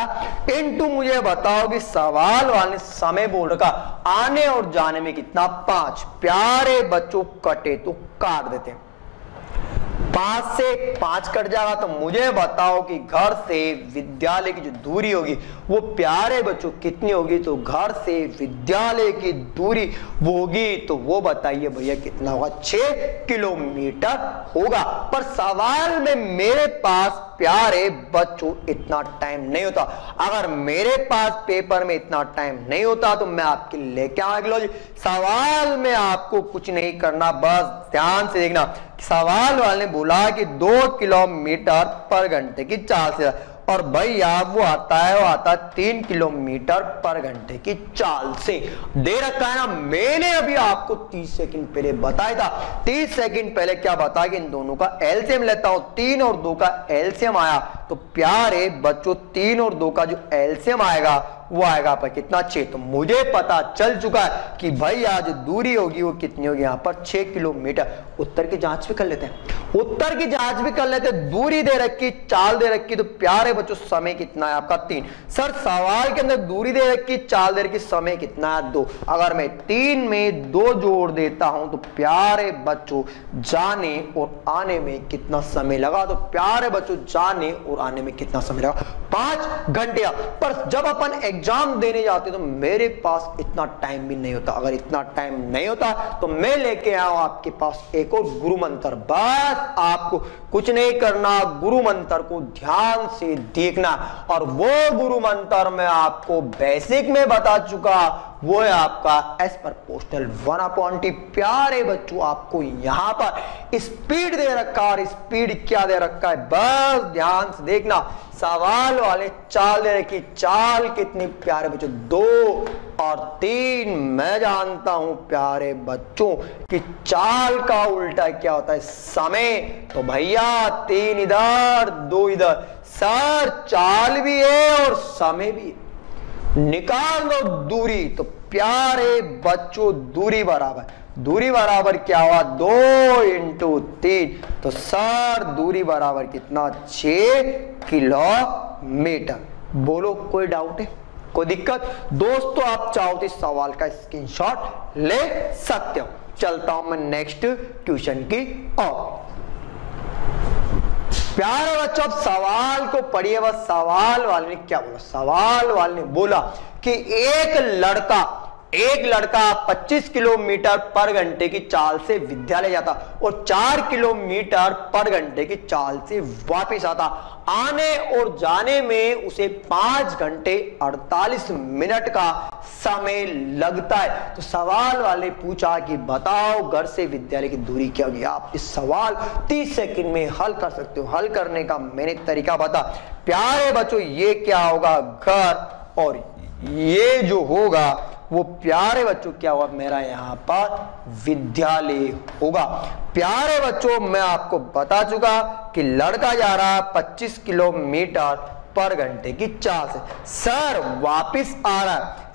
इनटू मुझे बताओ कि सवाल वाले समय बोल रखा आने और जाने में कितना 5। प्यारे बच्चों कटे तो काट देते हैं, 5 से 5 कट जाएगा तो मुझे बताओ कि घर से विद्यालय की जो दूरी होगी वो प्यारे बच्चों कितनी होगी, तो घर से विद्यालय की दूरी वो होगी तो वो बताइए भैया कितना होगा, 6 किलोमीटर होगा। पर सवाल में मेरे पास प्यारे बच्चों इतना टाइम नहीं होता, अगर मेरे पास पेपर में इतना टाइम नहीं होता तो मैं आपके लेके आऊंगा। सवाल में आपको कुछ नहीं करना, बस ध्यान से देखना। सवाल वाले ने बोला कि 2 किलोमीटर पर घंटे की चाल से, और भैया वो आता है 3 किलोमीटर पर घंटे की चाल से दे रखा है ना। मैंने अभी आपको 30 सेकंड पहले बताया था, 30 सेकंड पहले क्या बताया कि इन दोनों का एलसीएम लेता हूं, 3 और 2 का एलसीएम आया तो प्यारे बच्चों 3 और 2 का जो एलसीएम आएगा वो आएगा पर कितना 6। तो मुझे पता चल चुका है कि भैया जो दूरी होगी वो कितनी होगी, यहां पर 6 किलोमीटर। उत्तर की जांच भी कर लेते हैं, उत्तर की जांच भी कर लेते हैं। दूरी दे रखी, चाल दे रखी, तो प्यारे बच्चों समय कितना है आपका 3। सर सवाल के अंदर दूरी दे रखी, चाल दे रखी, समय कितना है 2। अगर मैं 3 में 2 जोड़ देता हूं तो प्यारे बच्चों जाने और आने में कितना समय लगा, तो प्यारे बच्चों जाने और आने में कितना समय लगा, 5 घंटे। पर जब अपन एग्जाम देने जाते तो मेरे पास इतना टाइम भी नहीं होता, अगर इतना टाइम नहीं होता तो मैं लेके आऊं आपके पास एक और गुरु मंत्र। बस आपको कुछ नहीं करना, गुरु मंत्र को ध्यान से देखना, और वो गुरु मंत्र मैं आपको बेसिक में बता चुका, वो है आपका एस प्रपोर्शनल 1/t। प्यारे बच्चों आपको यहां पर स्पीड दे रखा है, और स्पीड क्या दे रखा है बस ध्यान से देखना। सवाल वाले चाल दे रखी, चाल कितनी प्यारे बच्चों 2 और 3। मैं जानता हूं प्यारे बच्चों कि चाल का उल्टा क्या होता है, समय। तो भैया 3 इधर 2 इधर, सर चाल भी है और समय भी है, निकाल दो दूरी। तो प्यारे बच्चों दूरी बराबर क्या हुआ 2 इंटू 3, तो सर दूरी बराबर कितना 6 किलोमीटर। बोलो कोई डाउट है, कोई दिक्कत? दोस्तों आप चाहो तो इस सवाल का स्क्रीनशॉट ले सकते हो। चलता हूं मैं नेक्स्ट क्वेश्चन की ओर। प्यारे बच्चों अब सवाल को पढ़िए। बस सवाल वाले ने क्या बोला, सवाल वाले ने बोला कि एक लड़का 25 किलोमीटर पर घंटे की चाल से विद्यालय जाता और 4 किलोमीटर पर घंटे की चाल से वापस आता। आने और जाने में उसे 5 घंटे 48 मिनट का समय लगता है। तो सवाल वाले पूछा कि बताओ घर से विद्यालय की दूरी क्या होगी। आप इस सवाल 30 सेकंड में हल कर सकते हो। हल करने का मैंने तरीका बता। प्यारे बच्चों ये क्या होगा घर, और ये जो होगा वो प्यारे बच्चों क्या होगा मेरा यहां पर विद्यालय होगा। प्यारे बच्चों मैं आपको बता चुका कि लड़का जा रहा है 25 किलोमीटर पर घंटे की चाल से। सर वापिस आ रहा है,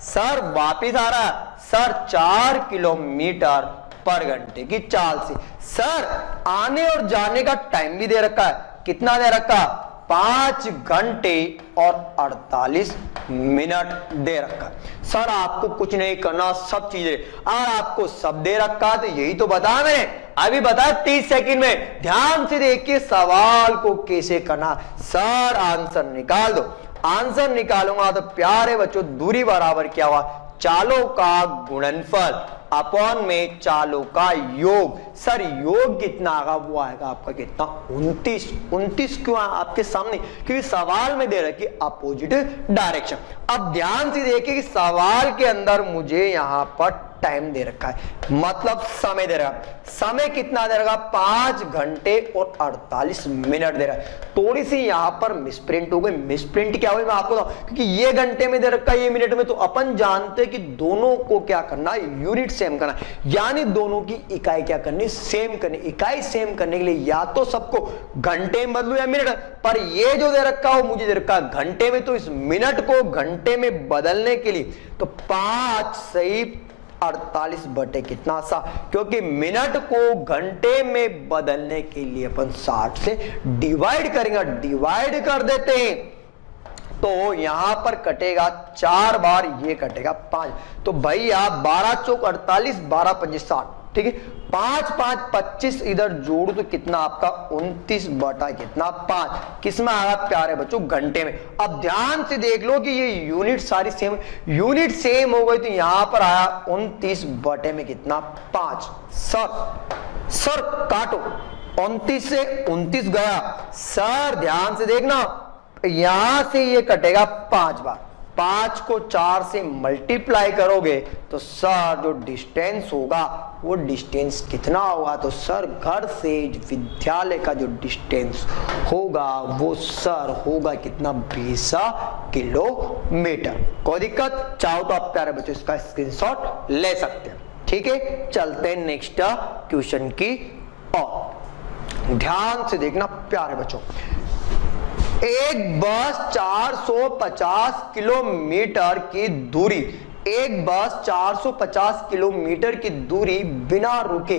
सर 4 किलोमीटर पर घंटे की चाल से। सर आने और जाने का टाइम भी दे रखा है, कितना दे रखा 5 घंटे और 48 मिनट दे रखा है। सर आपको कुछ नहीं करना, सब चीजें अगर आपको सब दे रखा तो यही तो बताया मैंने, अभी बताया 30 सेकंड में। ध्यान से देखिए सवाल को कैसे करना। सर आंसर निकाल दो। आंसर निकालूंगा तो प्यारे बच्चों दूरी बराबर क्या हुआ, चालों का गुणनफल अपॉन में चालों का योग। सर योग कितना आएगा, वो आएगा आपका कितना 29 क्यों आपके सामने, क्योंकि सवाल में दे रखी अपोजिट डायरेक्शन। अब ध्यान से देखिए कि सवाल के अंदर मुझे यहां पर टाइम दे रखा है, मतलब समय दे रहा है। समय कितना दे रखा? 5 घंटे और 48 मिनट दे रहा है। थोड़ी सी यहां पर मिसप्रिंट हो गई। मिसप्रिंट क्या हुई मैं आपको बताऊं, क्योंकि ये घंटे में दे रखा है, ये मिनट में, तो अपन जानते हैं कि दोनों को क्या करना है, यूनिट सेम करना, यानी दोनों की इकाई क्या करनी, सेम करनी। इकाई सेम करने के लिए या तो सबको घंटे में बदलू या मिनट, पर ये जो दे रखा है वो मुझे दे रखा है घंटे में, तो इस मिनट को घंटे में बदलने के लिए तो 5 सही 48 बटे कितना सा, क्योंकि मिनट को घंटे में बदलने के लिए अपन 60 से डिवाइड करेंगे। डिवाइड कर देते हैं तो यहां पर कटेगा 4 बार, ये कटेगा 5। तो भैया 12 चौक 48, 12 पंजे 60, ठीक है। 5 5 25 इधर जोड़ तो कितना आपका 29 बटा कितना 5, किसमें आया प्यारे बच्चों, घंटे में। अब ध्यान से देख लो कि ये यूनिट सारी सेम, यूनिट सेम हो गई, तो यहां पर आया 29 बटे में कितना 5। सर काटो, 29 से 29 गया। सर ध्यान से देखना, यहां से ये कटेगा 5 बार, 5 को 4 से मल्टीप्लाई करोगे तो सर जो डिस्टेंस होगा वो डिस्टेंस कितना होगा, तो सर घर से विद्यालय का जो डिस्टेंस होगा वो सर होगा कितना, 20 किलोमीटर। कोई दिक्कत? चाहो तो आप प्यारे बच्चों इसका स्क्रीनशॉट ले सकते हैं, ठीक है। चलते हैं नेक्स्ट क्वेश्चन की ओर। ध्यान से देखना प्यारे बच्चों, एक बस 450 किलोमीटर की दूरी, एक बस 450 किलोमीटर की दूरी बिना रुके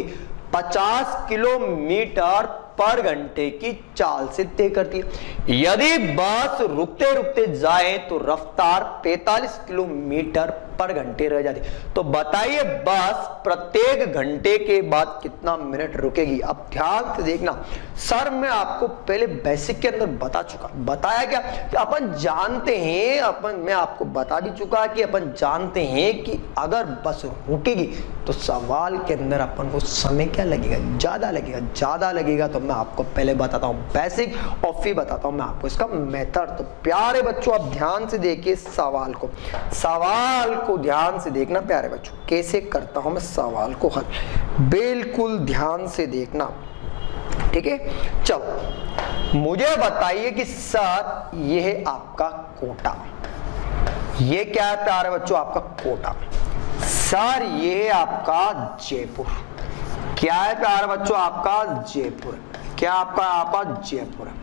50 किलोमीटर पर घंटे की चाल से तय करती है। यदि बस रुकते रुकते जाए तो रफ्तार 45 किलोमीटर पर घंटे रह जाती। तो बताइए बस प्रत्येक घंटे के बाद कितना मिनट रुकेगी। अब ध्यान से देखना, सर मैं आपको पहले बेसिक के अंदर बता चुका, बताया क्या कि अपन जानते हैं, मैं आपको बता भी चुका कि अपन जानते हैं कि अगर बस रुकेगी तो सवाल के अंदर अपन को समय क्या लगेगा, ज्यादा लगेगा। तो मैं आपको पहले बताता हूं बेसिक और फिर बताता हूं मैं आपको इसका मेथड। तो प्यारे बच्चों आप ध्यान से देखिए सवाल को ध्यान से देखना प्यारे बच्चों, कैसे करता हूं मैं सवाल को हल, बिल्कुल ध्यान से देखना, ठीक है। चलो मुझे बताइए कि सर ये है आपका कोटा, ये क्या है प्यारे बच्चों आपका कोटा। सर ये है आपका जयपुर, क्या है प्यारे बच्चों आपका जयपुर, क्या आपका जयपुर है।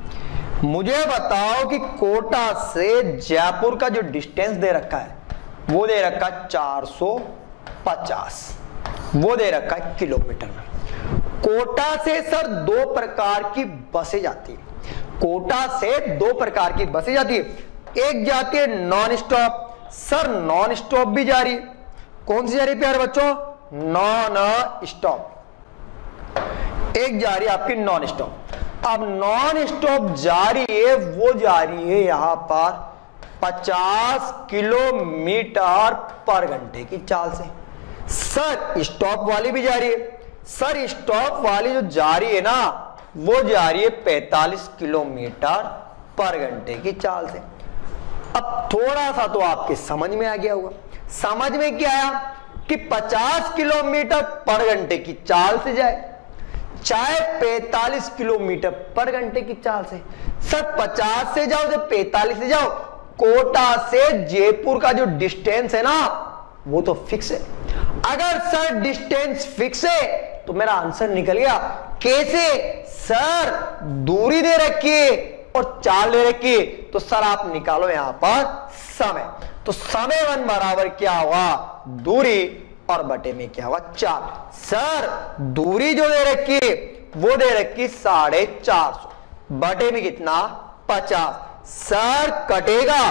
मुझे बताओ कि कोटा से जयपुर का जो डिस्टेंस दे रखा है वो दे रखा है 450, वो दे रखा है किलोमीटर में। कोटा से सर 2 प्रकार की बसें जाती है, कोटा से 2 प्रकार की बसें जाती है। एक जाती है non stop, sir non stop भी जा रही है। कौन सी जा रही है प्यारे बच्चों? Non stop. एक जा रही है आपकी नॉन स्टॉप। अब नॉन स्टॉप जा रही है, वो जा रही है यहां पर 50 किलोमीटर पर घंटे की चाल से। सर स्टॉप वाली भी जा रही है, सर स्टॉप वाली जो जा रही है ना वो जा रही है 45 किलोमीटर पर घंटे की चाल से। अब थोड़ा सा तो आपके समझ में आ गया होगा। समझ में क्या आया कि 50 किलोमीटर पर घंटे की चाल से जाए, चाहे 45 किलोमीटर पर घंटे की चाल से। सर 50 से जाओ तो 45 से जाओ, कोटा से जयपुर का जो डिस्टेंस है ना वो तो फिक्स है। अगर सर डिस्टेंस फिक्स है तो मेरा आंसर निकल गया। कैसे? सर दूरी दे रखी है और चाल दे रखी है, तो सर आप निकालो यहां पर समय। तो समय 1 बराबर क्या होगा, दूरी और बटे में क्या होगा, चाल। सर दूरी जो दे रखी है वो दे रखी 450, बटे में कितना 50। सर कटेगा,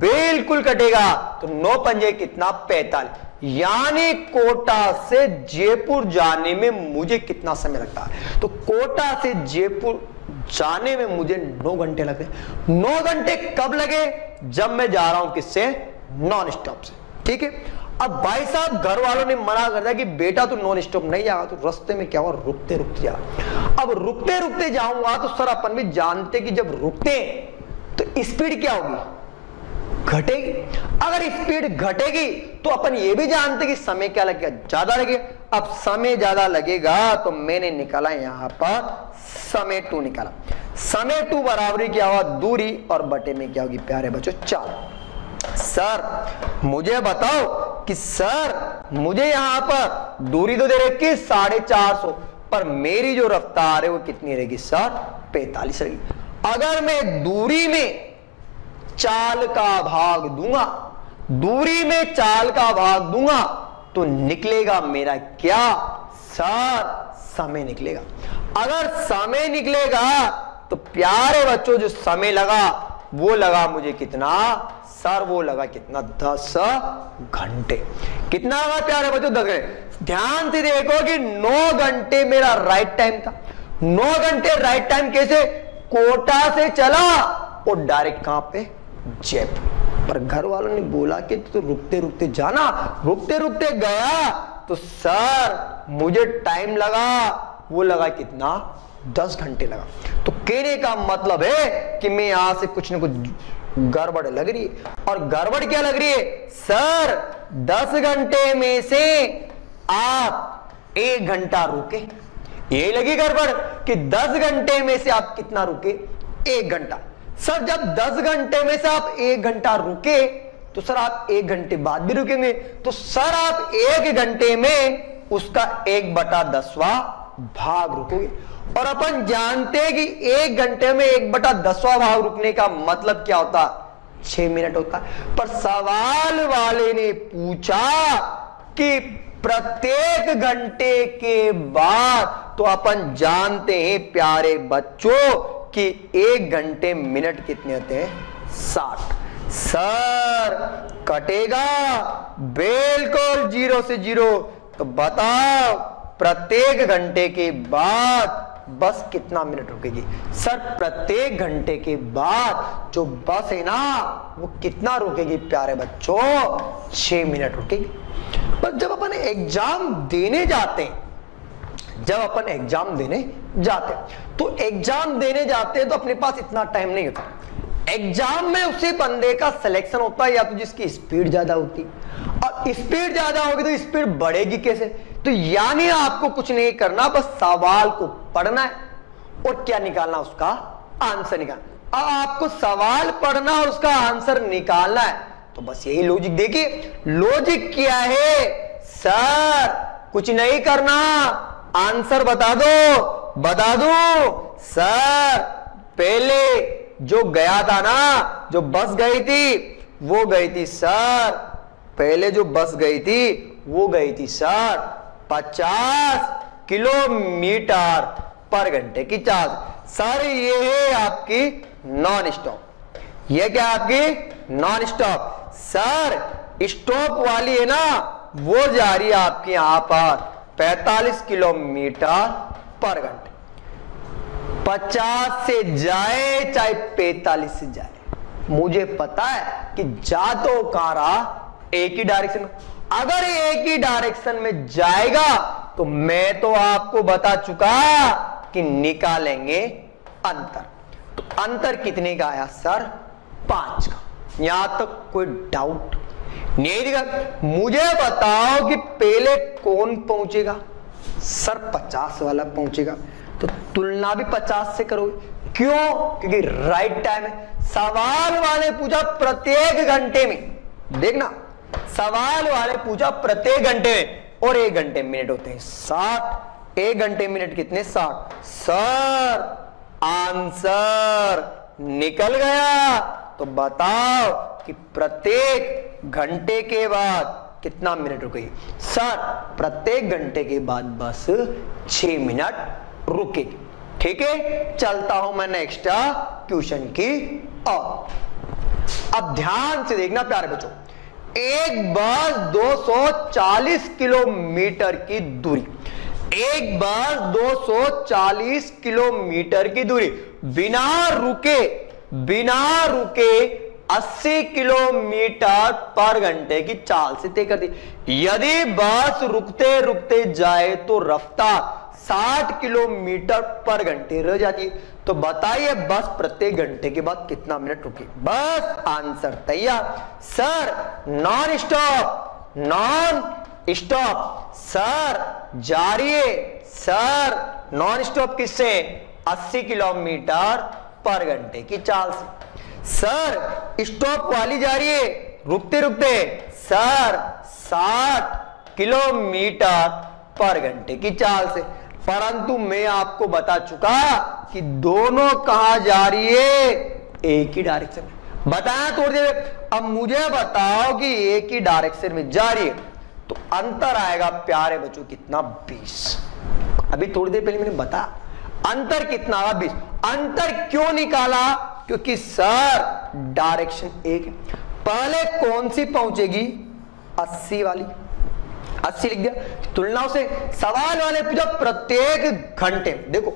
बिल्कुल कटेगा, तो 9 पंजे कितना 45, यानी कोटा से जयपुर जाने में मुझे कितना समय लगता है। तो कोटा से जयपुर जाने में मुझे 9 घंटे लगे। 9 घंटे कब लगे? जब मैं जा रहा हूं किससे, नॉन स्टॉप से, ठीक है। अब भाई साहब घर वालों ने मना कर दिया कि बेटा तू नॉन स्टॉप नहीं जाएगा, तो रास्ते में क्या होगा, रुकते रुकते जा। अब रुकते रुकते जाऊंगा तो सर अपन भी जानते कि जब रुकते तो स्पीड क्या होगी, घटेगी। अगर स्पीड घटेगी तो अपन ये भी जानते कि समय क्या लगेगा, ज्यादा लगेगा। अब समय ज्यादा लगेगा तो मैंने निकाला यहां पर समय 2 निकाला। समय 2 बराबरी क्या हुआ, दूरी और बटे में क्या होगी प्यारे बच्चों, 4। सर मुझे बताओ कि सर मुझे यहां पर दूरी तो दे रखी है 450, पर मेरी जो रफ्तार है वो कितनी रहेगी सर, 45 रहेगी। अगर मैं दूरी में चाल का भाग दूंगा, दूरी में चाल का भाग दूंगा तो निकलेगा मेरा क्या सर, समय निकलेगा। अगर समय निकलेगा तो प्यारे बच्चों जो समय लगा वो लगा मुझे कितना सर, वो लगा कितना 10 घंटे। कितना लगा प्यारे बच्चों, 10 घंटे। ध्यान से देखो कि 9 घंटे मेरा राइट टाइम था। 9 घंटे राइट टाइम कैसे, कोटा से चला और डायरेक्ट कहां पे, जयपुर। पर घर वालों ने बोला कि तो रुकते रुकते जाना, रुकते रुकते गया तो सर मुझे टाइम लगा, वो लगा कितना, 10 घंटे लगा। तो कहने का मतलब है कि मैं यहां से कुछ ना कुछ गड़बड़ लग रही है। और गड़बड़ क्या लग रही है सर, 10 घंटे में से आप 1 घंटा रुके, यही लगी गड़बड़ कि 10 घंटे में से आप कितना रुके, 1 घंटा। सर जब 10 घंटे में से आप 1 घंटा रुके तो सर आप 1 घंटे बाद भी रुकेंगे, तो सर आप 1 घंटे में उसका 1/10वां भाग रुकोगे। और अपन जानते हैं कि 1 घंटे में 1/10वां भाग रुकने का मतलब क्या होता, 6 मिनट होता है। पर सवाल वाले ने पूछा कि प्रत्येक घंटे के बाद, तो अपन जानते हैं प्यारे बच्चों कि 1 घंटे मिनट कितने होते हैं, 60। सर कटेगा बिल्कुल 0 से 0। तो बताओ प्रत्येक घंटे के बाद बस कितना मिनट रुकेगी, सर प्रत्येक घंटे के बाद जो बस है ना वो कितना रुकेगी प्यारे बच्चों, 6 मिनट रुकेगी। पर जब अपन एग्जाम देने जाते हैं, जब अपन एग्जाम देने जाते हैं तो एग्जाम देने जाते हैं तो अपने पास इतना टाइम नहीं होता। एग्जाम में उसी बंदे का सिलेक्शन होता है या तो जिसकी स्पीड ज्यादा होती, और स्पीड ज्यादा होगी तो स्पीड बढ़ेगी कैसे, तो यानी आपको कुछ नहीं करना, बस सवाल को पढ़ना है और क्या निकालना, उसका आंसर निकालना। आपको सवाल पढ़ना और उसका आंसर निकालना है, तो बस यही लॉजिक। देखिए लॉजिक क्या है सर, कुछ नहीं करना, आंसर बता दो, बता दो सर। पहले जो गया था ना, जो बस गई थी वो गई थी सर, पहले जो बस गई थी वो गई थी सर 50 किलोमीटर पर घंटे की चाल। सर ये है आपकी नॉन स्टॉप, ये क्या आपकी नॉन स्टॉप। सर स्टॉप वाली है ना वो जा रही है आपकी यहां पर 45 किलोमीटर पर घंटे। 50 से जाए चाहे 45 से जाए, मुझे पता है कि जा तो कहां रहा, एक ही डायरेक्शन में। अगर एक ही डायरेक्शन में जाएगा तो मैं तो आपको बता चुका कि निकालेंगे अंतर। तो अंतर कितने का आया सर, 5 का। यहां तक कोई डाउट नहीं दिखा। मुझे बताओ कि पहले कौन पहुंचेगा, सर 50 वाला पहुंचेगा, तो तुलना भी 50 से करोगे। क्यों, क्योंकि राइट टाइम है। सवाल वाले पूछा प्रत्येक घंटे में, देखना सवाल वाले पूछा प्रत्येक घंटे में, और 1 घंटे मिनट होते हैं 60, 1 घंटे मिनट कितने 60। सर आंसर निकल गया। तो बताओ कि प्रत्येक घंटे के बाद कितना मिनट रुकेगी, सर प्रत्येक घंटे के बाद बस 6 मिनट रुकेगी। ठीक है, चलता हूं मैं नेक्स्ट क्वेश्चन की और। अब ध्यान से देखना प्यारे बच्चों, एक बस 240 किलोमीटर की दूरी, एक बस 240 किलोमीटर की दूरी बिना रुके 80 किलोमीटर पर घंटे की चाल से तय कर दी। यदि बस रुकते रुकते जाए तो रफ्तार 60 किलोमीटर पर घंटे रह जाती है। तो बताइए बस प्रत्येक घंटे के बाद कितना मिनट रुके। बस आंसर तैयार। Sir non stop, non stop, sir जारी है, सर नॉन स्टॉप किससे? 80 किलोमीटर पर घंटे की चाल से। सर स्टॉप वाली जा रही है रुकते रुकते, सर 60 किलोमीटर पर घंटे की चाल से। परंतु मैं आपको बता चुका कि दोनों कहां जा रही है? एक ही डायरेक्शन में। बताया थोड़ी देर। अब मुझे बताओ कि एक ही डायरेक्शन में जा रही है तो अंतर आएगा प्यारे बच्चों कितना? 20। अभी थोड़ी देर पहले मैंने बताया अंतर कितना आएगा? 20। अंतर क्यों निकाला? क्योंकि सर डायरेक्शन एक है। पहले कौन सी पहुंचेगी? 80 वाली। 80 लिख दिया। तुलना से सवाल वाले पूछा प्रत्येक घंटे। देखो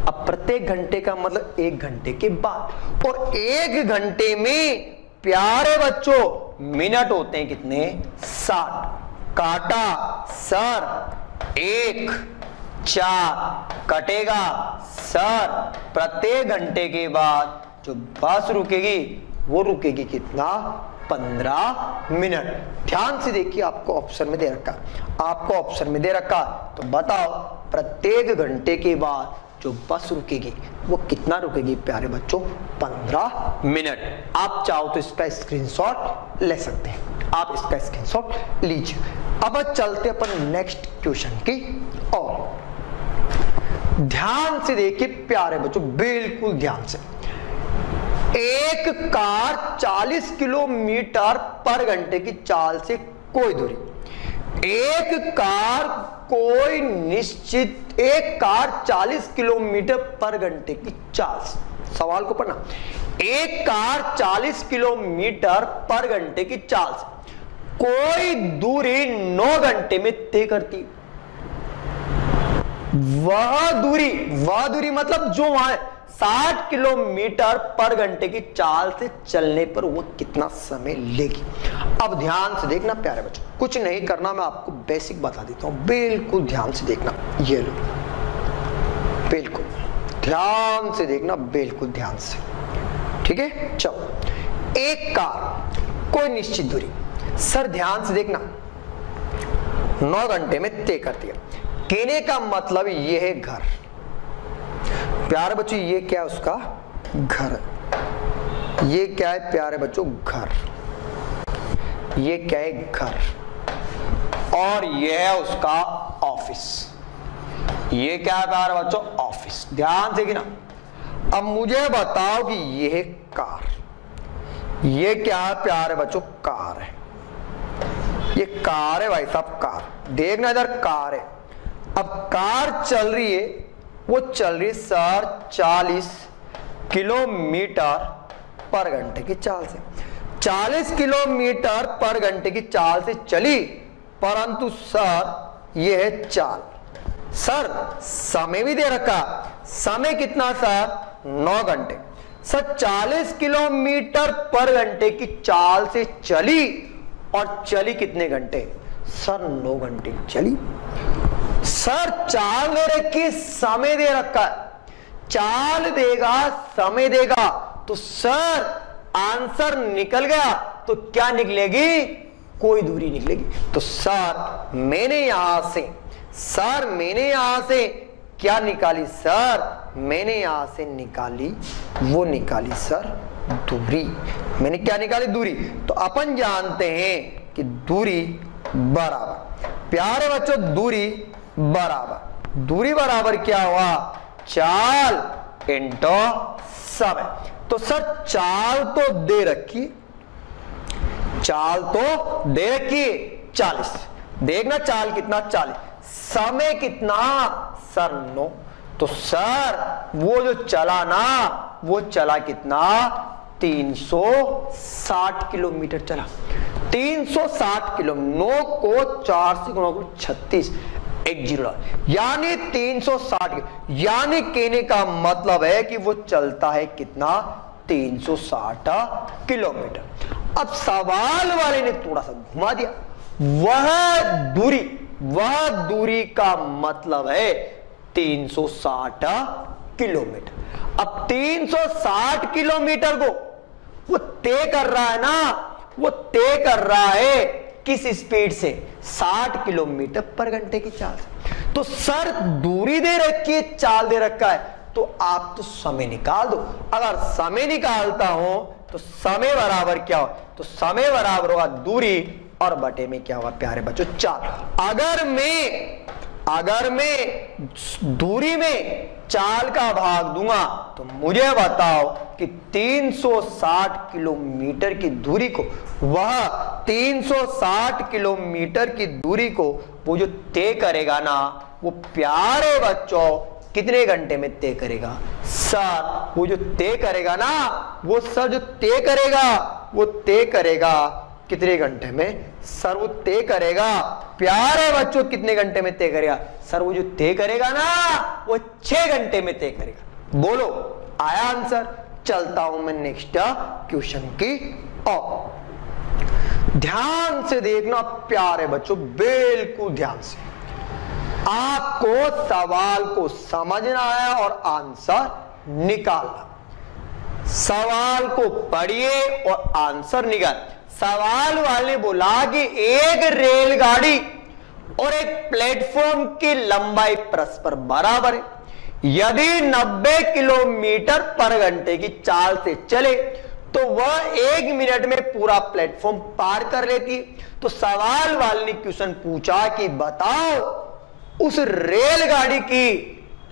अब प्रत्येक घंटे का मतलब 1 घंटे के बाद, और 1 घंटे में प्यारे बच्चों मिनट होते हैं कितने? 60। काटा सर 1 4 कटेगा सर प्रत्येक घंटे के बाद जो बस रुकेगी वो रुकेगी कितना? 15 मिनट। ध्यान से देखिए आपको ऑप्शन में दे रखा, आपको ऑप्शन में दे रखा। तो बताओ प्रत्येक घंटे के बाद जो बस रुकेगी वो कितना रुकेगी प्यारे बच्चों? 15 मिनट। आप चाहो तो इसका स्क्रीनशॉट ले सकते हैं, आप इसका स्क्रीनशॉट लीजिए। अब चलते अपन नेक्स्ट क्वेश्चन की और ध्यान से देखिए प्यारे बच्चों, बिल्कुल ध्यान से। एक कार 40 किलोमीटर पर घंटे की चाल से कोई दूरी, एक कार 40 किलोमीटर पर घंटे की चाल से। सवाल को पढ़ना। एक कार 40 किलोमीटर पर घंटे की चाल से कोई दूरी 9 घंटे में तय करती। वह दूरी मतलब जो वहां 60 किलोमीटर पर घंटे की चाल से चलने पर वो कितना समय लेगी। अब ध्यान से देखना प्यारे बच्चों, कुछ नहीं करना, मैं आपको बेसिक बता देता हूं, बिल्कुल ध्यान से देखना। ये लो, बिल्कुल ध्यान से देखना, बिल्कुल ध्यान से, ठीक है। चलो, एक कार कोई निश्चित दूरी, सर ध्यान से देखना, 9 घंटे में तय करती है। कहने का मतलब ये है घर। प्यारे बच्चों ये क्या है? उसका घर। ये क्या है प्यारे बच्चों? घर। ये क्या है? घर। और ये है उसका ऑफिस। ये क्या है प्यारे बच्चों? ऑफिस। ध्यान से गिना। अब मुझे बताओ कि ये है कार। ये क्या है प्यारे बच्चों? कार है। ये कार है भाई साहब, कार। देखना इधर कार है। अब कार चल रही है, वो चल रही सर 40 किलोमीटर पर घंटे की चाल से। 40 किलोमीटर पर घंटे की चाल से चली, परंतु सर ये है चाल। सर समय भी दे रखा, समय कितना सर? 9 घंटे। सर 40 किलोमीटर पर घंटे की चाल से चली, और चली कितने घंटे? सर 9 घंटे चली। सर चाल दे रखी, समय दे रखा है। चाल देगा, समय देगा, तो सर आंसर निकल गया। तो क्या निकलेगी? कोई दूरी निकलेगी। तो सर मैंने यहां से क्या निकाली? सर मैंने यहां से निकाली, वो निकाली सर दूरी। मैंने क्या निकाली? दूरी। तो अपन जानते हैं कि दूरी बराबर, प्यारे बच्चों दूरी बराबर क्या हुआ? चाल इंटू समय। तो सर चाल तो दे रखी, 40। देखना चाल कितना? 40। समय कितना? सर 9। तो सर वो जो चला ना, वो चला कितना? 360 किलोमीटर चला। 360 किलोमीटर। 9 को 4 से गुणा करो 36, 1 0, यानी 360। यानी कहने का मतलब है कि वो चलता है कितना? 360 किलोमीटर। अब सवाल वाले ने थोड़ा सा घुमा दिया। वह दूरी का मतलब है 360 किलोमीटर। अब 360 किलोमीटर को वो तय कर रहा है ना, वो तय कर रहा है किस स्पीड से, 60 किलोमीटर पर घंटे की चाल से। तो सर दूरी दे रखी है, चाल दे रखा है, तो आप तो समय निकाल दो। अगर समय निकालता हूं तो समय बराबर क्या हो, तो समय बराबर होगा दूरी और बटे में क्या होगा प्यारे बच्चों, चाल। अगर मैं दूरी में चाल का भाग दूंगा तो मुझे बताओ कि 360 किलोमीटर की दूरी को, वह 360 किलोमीटर की दूरी को वो जो तय करेगा ना, वो प्यारे बच्चों कितने घंटे में तय करेगा? सर वो जो तय करेगा ना, वो सर जो तय करेगा वो तय करेगा कितने घंटे में? सर वो तय करेगा प्यारे बच्चों कितने घंटे में तय करेगा? सर वो जो तय करेगा ना, वो 6 घंटे में तय करेगा। बोलो आया आंसर? चलता हूं मैं नेक्स्ट क्वेश्चन की ओर। ध्यान से देखना प्यारे बच्चों, बिल्कुल ध्यान से। आपको सवाल को समझना है और आंसर निकालना। सवाल को पढ़िए और आंसर निकाल। सवाल वाले बोला कि एक रेलगाड़ी और एक प्लेटफॉर्म की लंबाई परस्पर बराबर है। यदि 90 किलोमीटर पर घंटे की चाल से चले तो वह 1 मिनट में पूरा प्लेटफॉर्म पार कर लेती है। तो सवाल वाले ने क्वेश्चन पूछा कि बताओ उस रेलगाड़ी की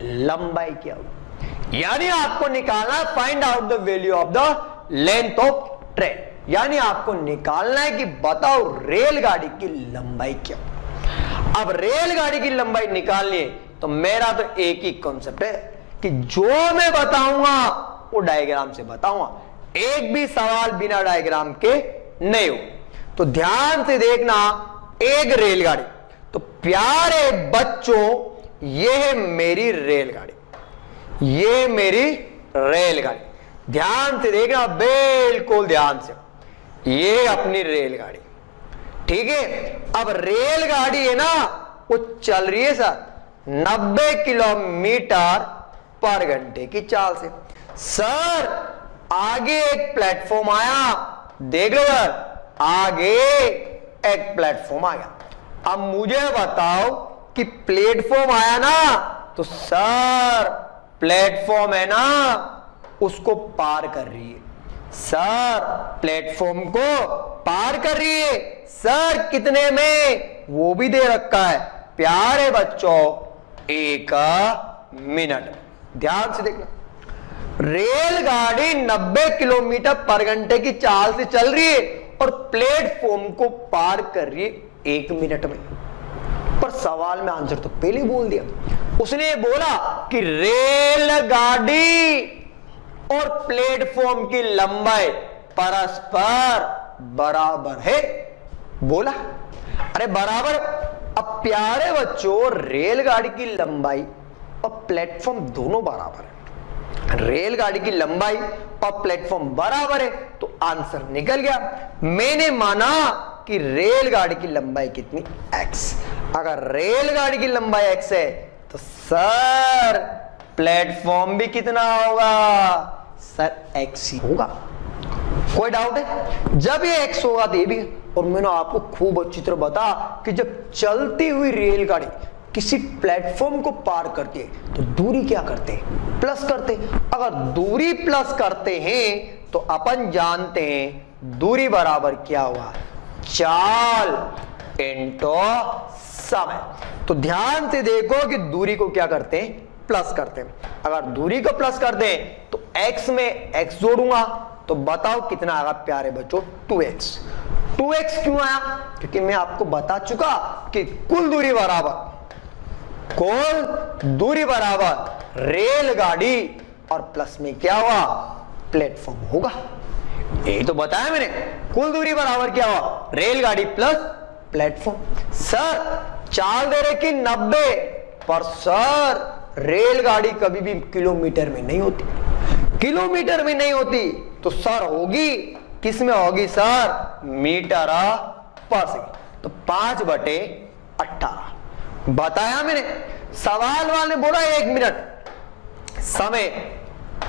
लंबाई क्या होगी। यानी आपको निकालना, find out the value of the length of train. यानी आपको निकालना है कि बताओ रेलगाड़ी की लंबाई क्या होगी। अब रेलगाड़ी की लंबाई निकालनी है तो मेरा तो एक ही कॉन्सेप्ट है कि जो मैं बताऊंगा वो डायग्राम से बताऊंगा। एक भी सवाल बिना डायग्राम के नहीं हो। तो ध्यान से देखना, एक रेलगाड़ी, तो प्यारे बच्चों ये है मेरी रेलगाड़ी, ये मेरी रेलगाड़ी। ध्यान से देखना, बिल्कुल ध्यान से, ये अपनी रेलगाड़ी, ठीक है। अब रेलगाड़ी है ना, वो चल रही है सर 90 किलोमीटर पर घंटे की चाल से। सर आगे एक प्लेटफॉर्म आया, देख लो सर, आगे एक प्लेटफॉर्म आ गया। अब मुझे बताओ कि प्लेटफॉर्म आया ना, तो सर प्लेटफॉर्म है ना, उसको पार कर रही है। सर प्लेटफॉर्म को पार कर रही है। सर कितने में, वो भी दे रखा है प्यारे बच्चों, 1 मिनट। ध्यान से देखना, रेलगाड़ी 90 किलोमीटर पर घंटे की चाल से चल रही है और प्लेटफॉर्म को पार कर रही है 1 मिनट में। पर सवाल में आंसर तो पहले बोल दिया। उसने बोला कि रेलगाड़ी और प्लेटफॉर्म की लंबाई परस्पर बराबर है। बोला अरे बराबर। अब प्यारे बच्चों रेलगाड़ी की लंबाई और प्लेटफॉर्म दोनों बराबर है। रेलगाड़ी की लंबाई और प्लेटफॉर्म बराबर है तो आंसर निकल गया। मैंने माना कि रेलगाड़ी की लंबाई कितनी, x। अगर रेलगाड़ी की लंबाई x है तो सर प्लेटफॉर्म भी कितना होगा, सर x ही होगा। कोई डाउट है? जब ये x होगा तो ये भी। और मैंने आपको खूब अच्छी तरह बता कि जब चलती हुई रेलगाड़ी किसी प्लेटफॉर्म को पार करती है तो दूरी क्या करते हैं, प्लस करते हैं। अगर दूरी प्लस करते हैं तो अपन जानते हैं दूरी बराबर क्या हुआ, चाल इंटू समय। तो ध्यान से देखो कि दूरी को क्या करते हैं, प्लस करते हैं। अगर दूरी को प्लस कर दें तो x में x जोड़ूंगा तो बताओ कितना आएगा प्यारे बच्चों, 2x। 2x क्यों आया? क्योंकि मैं आपको बता चुका कि कुल दूरी बराबर रेलगाड़ी और प्लस में क्या हुआ, प्लेटफॉर्म होगा। यही तो बताया मैंने, कुल दूरी बराबर क्या हुआ, रेलगाड़ी प्लस प्लेटफॉर्म। सर चाल दे रहे कि 90, पर सर रेलगाड़ी कभी भी किलोमीटर में नहीं होती, किलोमीटर में नहीं होती तो सर होगी किस में होगी सर, मीटर पर सेकंड। तो 5/18 बताया मैंने। सवाल वाले बोला 1 मिनट, समय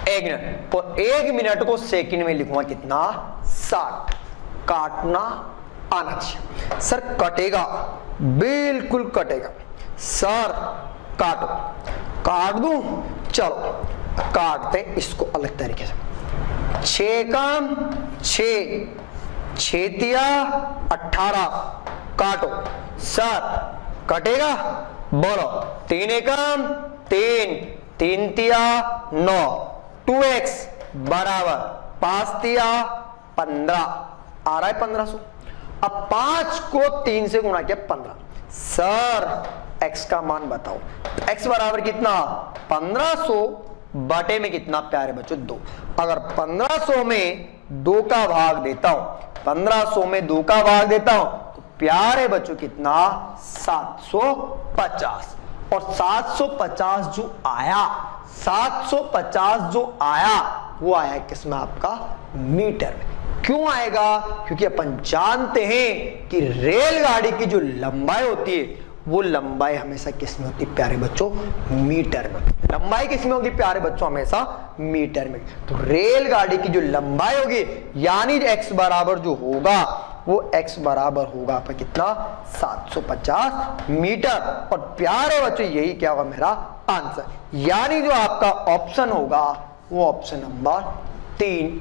1 मिनट, और 1 मिनट को सेकंड में लिखूंगा कितना, 60। काटना आना चाहिए। सर कटेगा, बिल्कुल कटेगा। सर काटो, काट दूं, चलो काटते इसको अलग तरीके से। 6 कम 6, 6 तिया 18, काटो। सर कटेगा, बोलो। 3 एकम 3, 3 तिया 9, 2x बराबर 5 तिया 15, आ रहा है 1500। अब 5 को 3 से गुणा किया 15। सर x का मान बताओ। x बराबर कितना, 1500 बटे में कितना प्यारे बच्चों, 2। अगर 1500 में 2 का भाग देता हूं, 1500 में 2 का भाग देता हूं, तो प्यारे बच्चों कितना, 750। और 750 जो आया, 750 जो आया वो आया किसमें, आपका मीटर में। क्यों आएगा, क्योंकि अपन जानते हैं कि रेलगाड़ी की जो लंबाई होती है वो लंबाई हमेशा किसमें होती है प्यारे बच्चों, मीटर में। लंबाई किसमें होगी प्यारे बच्चों, हमेशा मीटर में। तो रेलगाड़ी की जो लंबाई होगी यानी x बराबर जो होगा वो x बराबर होगा आपका कितना, 750 मीटर। और प्यारे बच्चों यही क्या होगा मेरा आंसर, यानी जो आपका ऑप्शन होगा वो ऑप्शन नंबर 3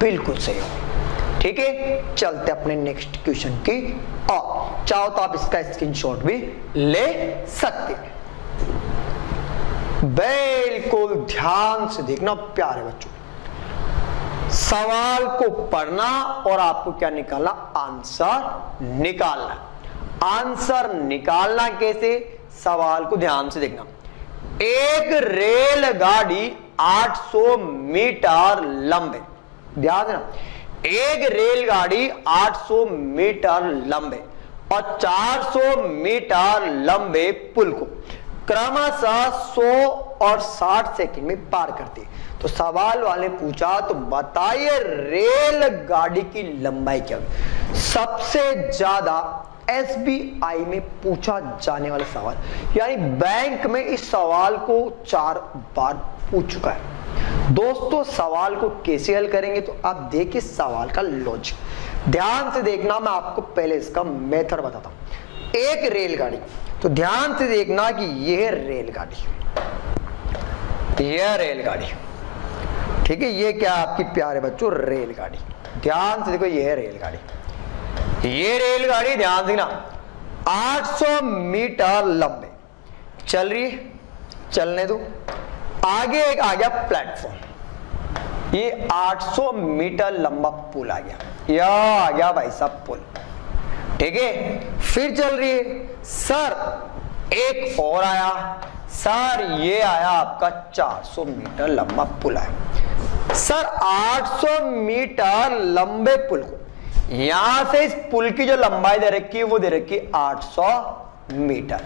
बिल्कुल सही होगा। ठीक है, चलते अपने नेक्स्ट क्वेश्चन की और चाहो तो आप इसका स्क्रीनशॉट भी ले सकते हैं। बिल्कुल ध्यान से देखना प्यारे बच्चों, सवाल को पढ़ना और आपको क्या निकालना, आंसर निकालना। आंसर निकालना कैसे, सवाल को ध्यान से देखना। एक रेलगाड़ी 800 मीटर लंबे, ध्यान देना, एक रेलगाड़ी 800 मीटर लंबे और 400 मीटर लंबे पुल को क्रमशः 100 और 60 सेकंड में पार करती है। तो सवाल वाले पूछा तो बताइए रेलगाड़ी की लंबाई क्या होगी। सबसे ज्यादा एसबीआई में पूछा जाने वाला सवाल, यानी बैंक में इस सवाल को 4 बार पूछ चुका है। दोस्तों सवाल को कैसे हल करेंगे, तो आप देखिए सवाल का लॉजिक ध्यान से देखना। मैं आपको पहले इसका मेथड बताता हूं। एक रेलगाड़ी, तो ध्यान से देखना कि यह रेलगाड़ी, यह रेलगाड़ी, ठीक है, ये क्या आपकी प्यारे बच्चों रेलगाड़ी, ध्यान से देखो, यह रेलगाड़ी, ये रेलगाड़ी ध्यान देना 800 मीटर लंबे चल रही है, चलने दो। आगे एक आ गया प्लेटफॉर्म, ये 800 मीटर लंबा पुल आ गया, यह आ गया भाई साहब पुल, ठीक है। फिर चल रही है, सर एक और आया, सर ये आया आपका 400 मीटर लंबा पुल आया। सर 800 मीटर लंबे पुल को यहां से इस पुल की जो लंबाई दे रखी है वो दे रखी है 800 मीटर।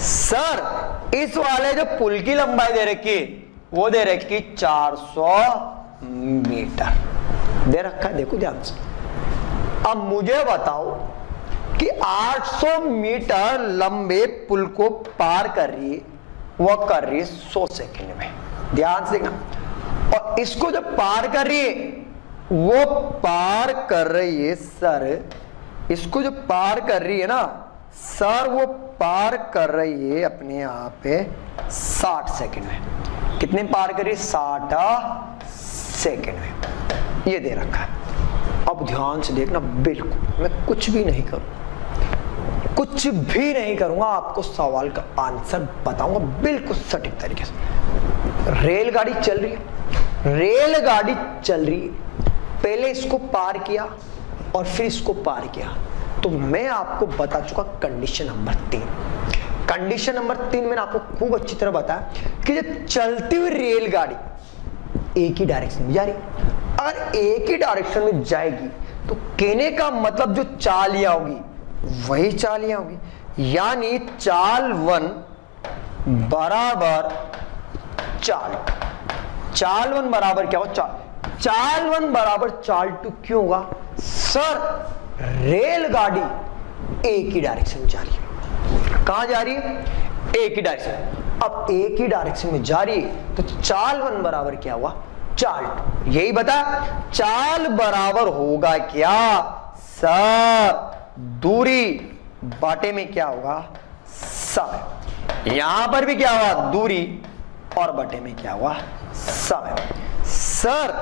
सर इस वाले जो पुल की लंबाई दे रखी है वो दे रखी 400 मीटर दे रखा है, देखो ध्यान से। अब मुझे बताओ कि 800 मीटर लंबे पुल को पार कर रही है, वो कर रही है 100 सेकंड में, ध्यान से देखना। और इसको जब पार कर रही है, वो पार कर रही है सर, इसको जो पार कर रही है ना सर, वो पार कर रही है अपने यहाँ पे 60 सेकंड में। कितने पार कर रही है, 60 सेकंड में, ये दे रखा है। अब ध्यान से देखना, बिल्कुल मैं कुछ भी नहीं करूं, कुछ भी नहीं करूंगा, आपको सवाल का आंसर बताऊंगा बिल्कुल सटीक तरीके से। रेलगाड़ी चल रही है, रेलगाड़ी चल रही है, पहले इसको पार किया और फिर इसको पार किया, तो मैं आपको बता चुका कंडीशन नंबर 3। कंडीशन नंबर 3 मैंने आपको खूब अच्छी तरह बताया कि जब चलती हुई रेलगाड़ी एक ही डायरेक्शन में जा रही, अगर एक ही डायरेक्शन में जाएगी तो कहने का मतलब जो चालियां होगी वही चालियां होगी, यानी चाल 1 बराबर चाल 1 बराबर क्या हो, चाल 1 बराबर चाल 2 क्यों होगा, सर रेलगाड़ी एक ही डायरेक्शन में जा रही है। कहां जा रही है, एक ही डायरेक्शन। अब एक ही डायरेक्शन में जा रही है तो चाल 1 बराबर क्या हुआ, चाल 2। यही बता, चाल बराबर होगा क्या सर, दूरी बाटे में क्या होगा समय। यहां पर भी क्या हुआ, दूरी और बटे में क्या हुआ, समय। सर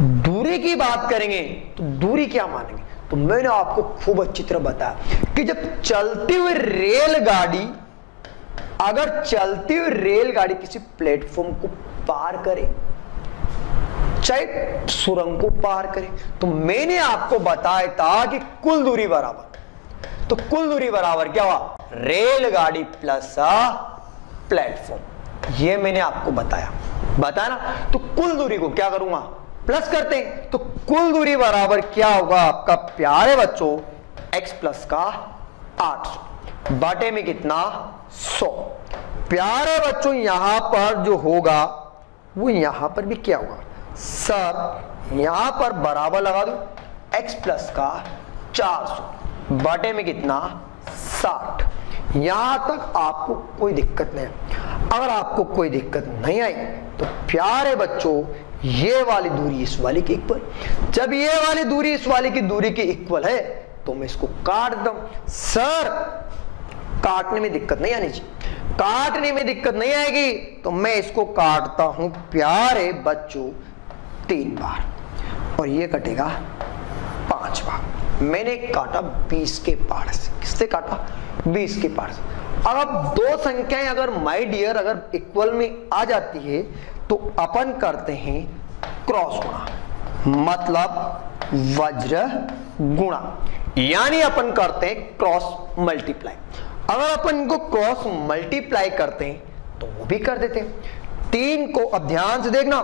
दूरी की बात करेंगे तो दूरी क्या मानेंगे, तो मैंने आपको खूब अच्छी तरह बताया कि जब चलती हुई रेलगाड़ी, अगर चलती हुई रेलगाड़ी किसी प्लेटफॉर्म को पार करे, चाहे सुरंग को पार करे, तो मैंने आपको बताया था कि कुल दूरी बराबर, तो कुल दूरी बराबर क्या हुआ, रेलगाड़ी प्लस प्लेटफॉर्म। ये मैंने आपको बताया ना। तो कुल दूरी को क्या करूंगा, प्लस करते हैं, तो कुल दूरी बराबर क्या होगा आपका प्यारे बच्चों, x प्लस का 800 बाटे में कितना 100। प्यारे बच्चों यहां पर जो होगा वो यहां पर भी क्या होगा सर, यहां पर बराबर लगा दो x प्लस का 400 बाटे में कितना 60। यहां तक आपको कोई दिक्कत नहीं है। अगर आपको कोई दिक्कत नहीं आई तो प्यारे बच्चों ये वाली दूरी इस वाली की इक्वल, जब ये वाली दूरी इस वाली की दूरी की इक्वल है तो मैं इसको काट दूं। सर काटने में दिक्कत नहीं आनी चाहिए, काटने में दिक्कत नहीं आएगी तो मैं इसको काटता हूं प्यारे बच्चों 3 बार और ये कटेगा 5 बार। मैंने काटा 20 के पार से, किससे काटा 20 के पार से। अब दो संख्याएं अगर माय डियर अगर इक्वल में आ जाती है तो अपन करते हैं क्रॉस गुणा, मतलब वज्र गुणा, यानी अपन करते हैं क्रॉस मल्टीप्लाई। अगर अपन इनको क्रॉस मल्टीप्लाई करते हैं तो वो भी कर देते हैं। 3 को अब ध्यान से देखना,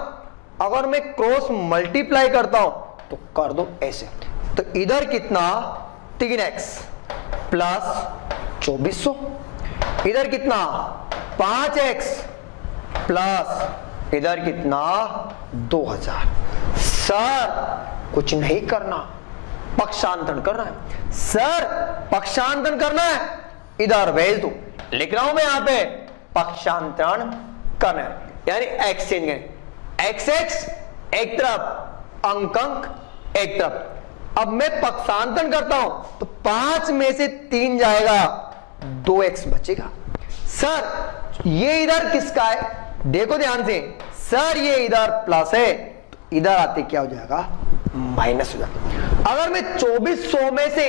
अगर मैं क्रॉस मल्टीप्लाई करता हूं तो कर दो ऐसे, तो इधर कितना 3x प्लस 2400, इधर कितना 5x प्लस इधर कितना 2000। सर कुछ नहीं करना, पक्षांतरण करना है। सर पक्षांतरण करना है, इधर भेज दो, लिख रहा हूं मैं यहां पे पक्षांतरण करना है, यानी एक्सचेंज करें, एक्स एक्स एक तरफ, अंक अंक एक तरफ। अब मैं पक्षांतरण करता हूं तो 5 में से 3 जाएगा, 2x बचेगा। सर ये इधर किसका है, देखो ध्यान से, सर ये इधर प्लस है तो इधर आते क्या हो जाएगा माइनस हो जाएगा। अगर मैं 2400 में से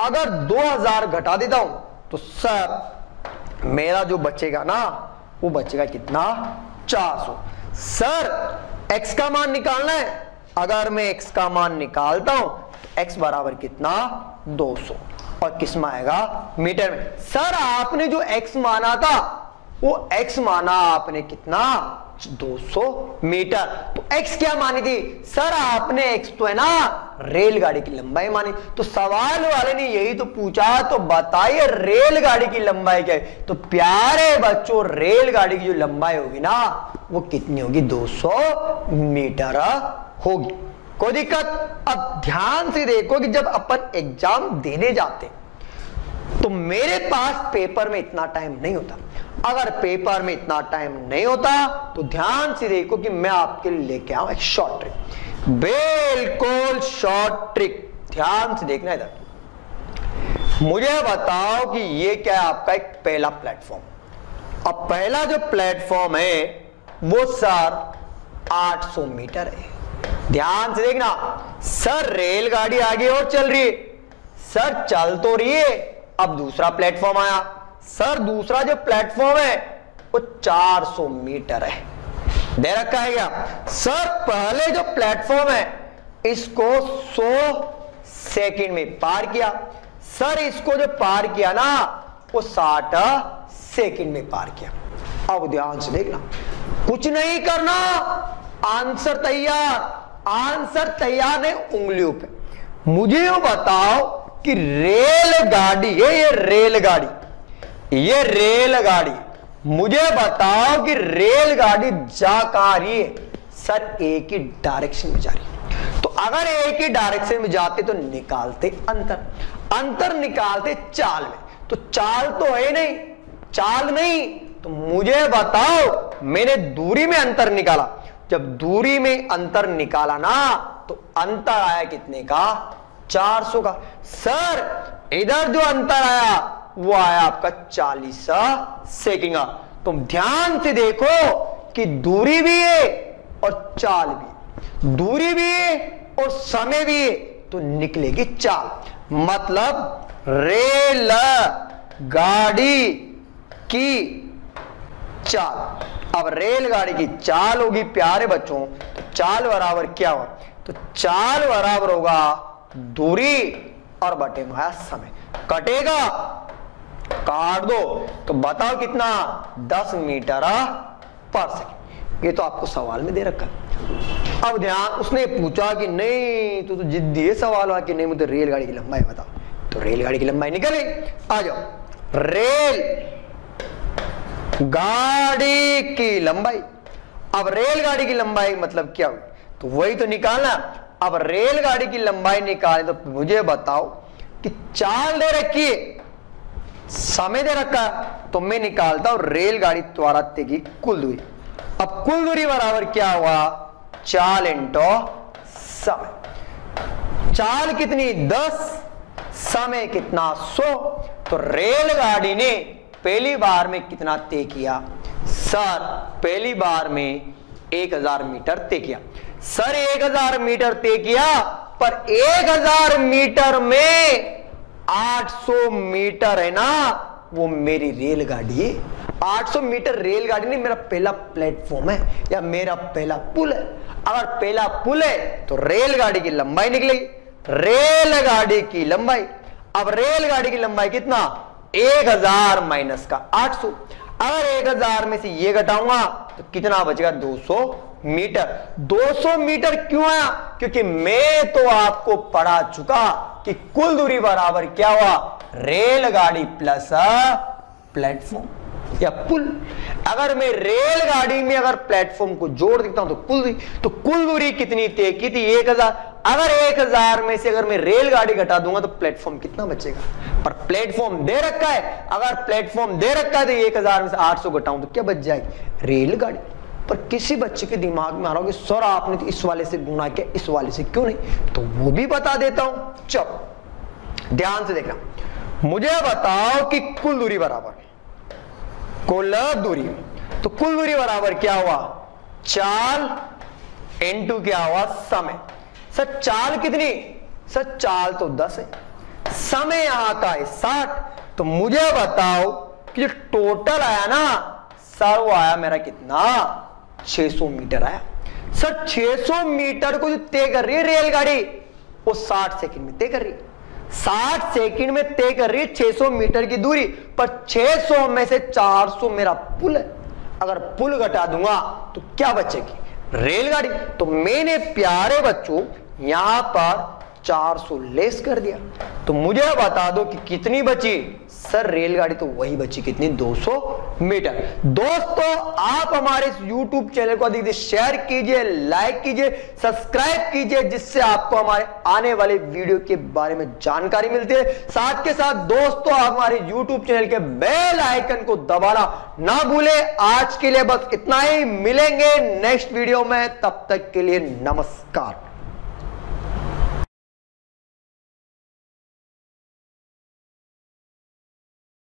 अगर 2000 घटा देता हूं तो सर मेरा जो बचेगा ना वो बचेगा कितना 400। सर x का मान निकालना है, अगर मैं x का मान निकालता हूं तो x बराबर कितना 200 और किस में आएगा मीटर में। सर आपने जो x माना था वो x माना आपने कितना 200 मीटर, तो x क्या मानी थी सर आपने, x तो है ना रेलगाड़ी की लंबाई मानी। तो सवाल वाले ने यही तो पूछा, तो बताइए रेलगाड़ी की लंबाई क्या है। तो प्यारे बच्चों रेलगाड़ी की जो लंबाई होगी ना वो कितनी होगी 200 मीटर होगी। कोई दिक्कत। अब ध्यान से देखो कि जब अपन एग्जाम देने जाते तो मेरे पास पेपर में इतना टाइम नहीं होता। अगर पेपर में इतना टाइम नहीं होता तो ध्यान से देखो कि मैं आपके लिए लेके आऊं एक शॉर्ट ट्रिक, बिल्कुल शॉर्ट ट्रिक। ध्यान से देखना इधर, मुझे बताओ कि ये क्या है आपका एक पहला प्लेटफॉर्म। अब पहला जो प्लेटफॉर्म है वो सर 800 मीटर है। ध्यान से देखना, सर रेलगाड़ी आगे और चल रही है, सर चल तो रही है। अब दूसरा प्लेटफॉर्म आया, सर दूसरा जो प्लेटफॉर्म है वो 400 मीटर है, दे रखा है क्या। सर पहले जो प्लेटफॉर्म है इसको 100 सेकंड में पार किया, सर इसको जो पार किया ना वो 60 सेकंड में पार किया। अब ध्यान से देखना, कुछ नहीं करना, आंसर तैयार, आंसर तैयार नहीं उंगलियों पे। मुझे ये बताओ कि रेलगाड़ी है, ये रेलगाड़ी, मुझे बताओ कि रेलगाड़ी जा कहां रही है। सर एक ही डायरेक्शन में जा रही है। तो अगर एक ही डायरेक्शन में जाते तो निकालते अंतर, अंतर निकालते चाल में। तो चाल तो है नहीं, चाल नहीं, तो मुझे बताओ मैंने दूरी में अंतर निकाला, जब दूरी में अंतर निकाला ना तो अंतर आया कितने का? 400 का। सर इधर जो अंतर आया वो आया आपका 40 सेकंड का। तुम ध्यान से देखो कि दूरी भी है और चाल भी, दूरी भी है और समय भी है, तो निकलेगी चाल। मतलब रेल गाड़ी की चाल। अब रेलगाड़ी की चाल होगी प्यारे बच्चों, तो चाल बराबर क्या होगा? तो चाल बराबर होगा दूरी और बटे में समय। कटेगा, काट दो, तो बताओ कितना? 10 मीटर पर सेकंड। ये तो आपको सवाल में दे रखा है। अब ध्यान, उसने पूछा कि नहीं तो जिद्दी है सवाल हुआ कि नहीं मुझे रेलगाड़ी की लंबाई बताओ, तो रेलगाड़ी की लंबाई निकले। आ जाओ, रेल गाड़ी की लंबाई। अब रेलगाड़ी की लंबाई मतलब क्या हुई? तो वही तो निकालना। अब रेलगाड़ी की लंबाई निकाले तो मुझे बताओ कि चाल दे रखी है, समय दे रखा है, तो मैं निकालता हूं रेलगाड़ी द्वारा तय की कुल दूरी। अब कुल दूरी बराबर क्या हुआ? चाल इंटू समय। चाल कितनी? 10, समय कितना? 100। तो रेलगाड़ी ने पहली बार में कितना तय किया? सर पहली बार में 1000 मीटर तय किया। सर 1000 मीटर तय किया, पर 1000 मीटर में 800 मीटर है ना, वो मेरी रेलगाड़ी है। 800 मीटर रेलगाड़ी नहीं, मेरा पहला प्लेटफॉर्म है या मेरा पहला पुल है। अगर पहला पुल है तो रेलगाड़ी की लंबाई निकलेगी, रेलगाड़ी की लंबाई। अब रेलगाड़ी की लंबाई कितना? 1000 माइनस का 800। अगर 1000 में से ये घटाऊंगा तो कितना बचेगा? 200 मीटर। 200 मीटर क्यों आया? क्योंकि मैं तो आपको पढ़ा चुका कि कुल दूरी बराबर क्या हुआ? रेलगाड़ी प्लस प्लेटफॉर्म या पुल। अगर मैं रेलगाड़ी में अगर प्लेटफॉर्म को जोड़ देता हूं तो कुल दूरी कितनी तय की थी? 1000। अगर 1000 में से अगर मैं रेलगाड़ी घटा दूंगा तो प्लेटफॉर्म कितना बचेगा? पर प्लेटफॉर्म दे रखा है। अगर प्लेटफॉर्म दे रखा है तो 1000 में से 800 घटाऊं तो क्या बच जाएगी? रेलगाड़ी। पर किसी बच्चे के दिमाग में आ रहा हो कि सर आपने तो इस वाले से गुणा किया, इस वाले से क्यों नहीं? तो वो भी बता देता हूं। चलो ध्यान से देखना, मुझे बताओ कि कुल दूरी बराबर कुल दूरी, तो कुल दूरी बराबर क्या हुआ? चाल इंटू क्या हुआ? समय। सर चाल कितनी? सर चाल तो 10 है, समय यहां का है 60। तो मुझे बताओ कि जो टोटल आया ना सर वो आया मेरा कितना? 600 मीटर आया। सर 600 मीटर को जो तय कर रही है रेलगाड़ी वो 60 सेकंड में तय कर रही है। 60 सेकंड में तय कर रही है 600 मीटर की दूरी, पर 600 में से 400 मेरा पुल है। अगर पुल घटा दूंगा तो क्या बचेगी? रेलगाड़ी। तो मैंने प्यारे बच्चों यहां पर 400 लेस कर दिया। तो मुझे बता दो कि कितनी बची? सर रेलगाड़ी तो वही बची, कितनी? 200 मीटर। दोस्तों आप हमारे इस YouTube चैनल को अधिक शेयर कीजिए, लाइक कीजिए, सब्सक्राइब कीजिए, जिससे आपको हमारे आने वाले वीडियो के बारे में जानकारी मिलती है। साथ के साथ दोस्तों आप हमारे YouTube चैनल के बेल आइकन को दबाना ना भूलें। आज के लिए बस इतना ही, मिलेंगे नेक्स्ट वीडियो में, तब तक के लिए नमस्कार।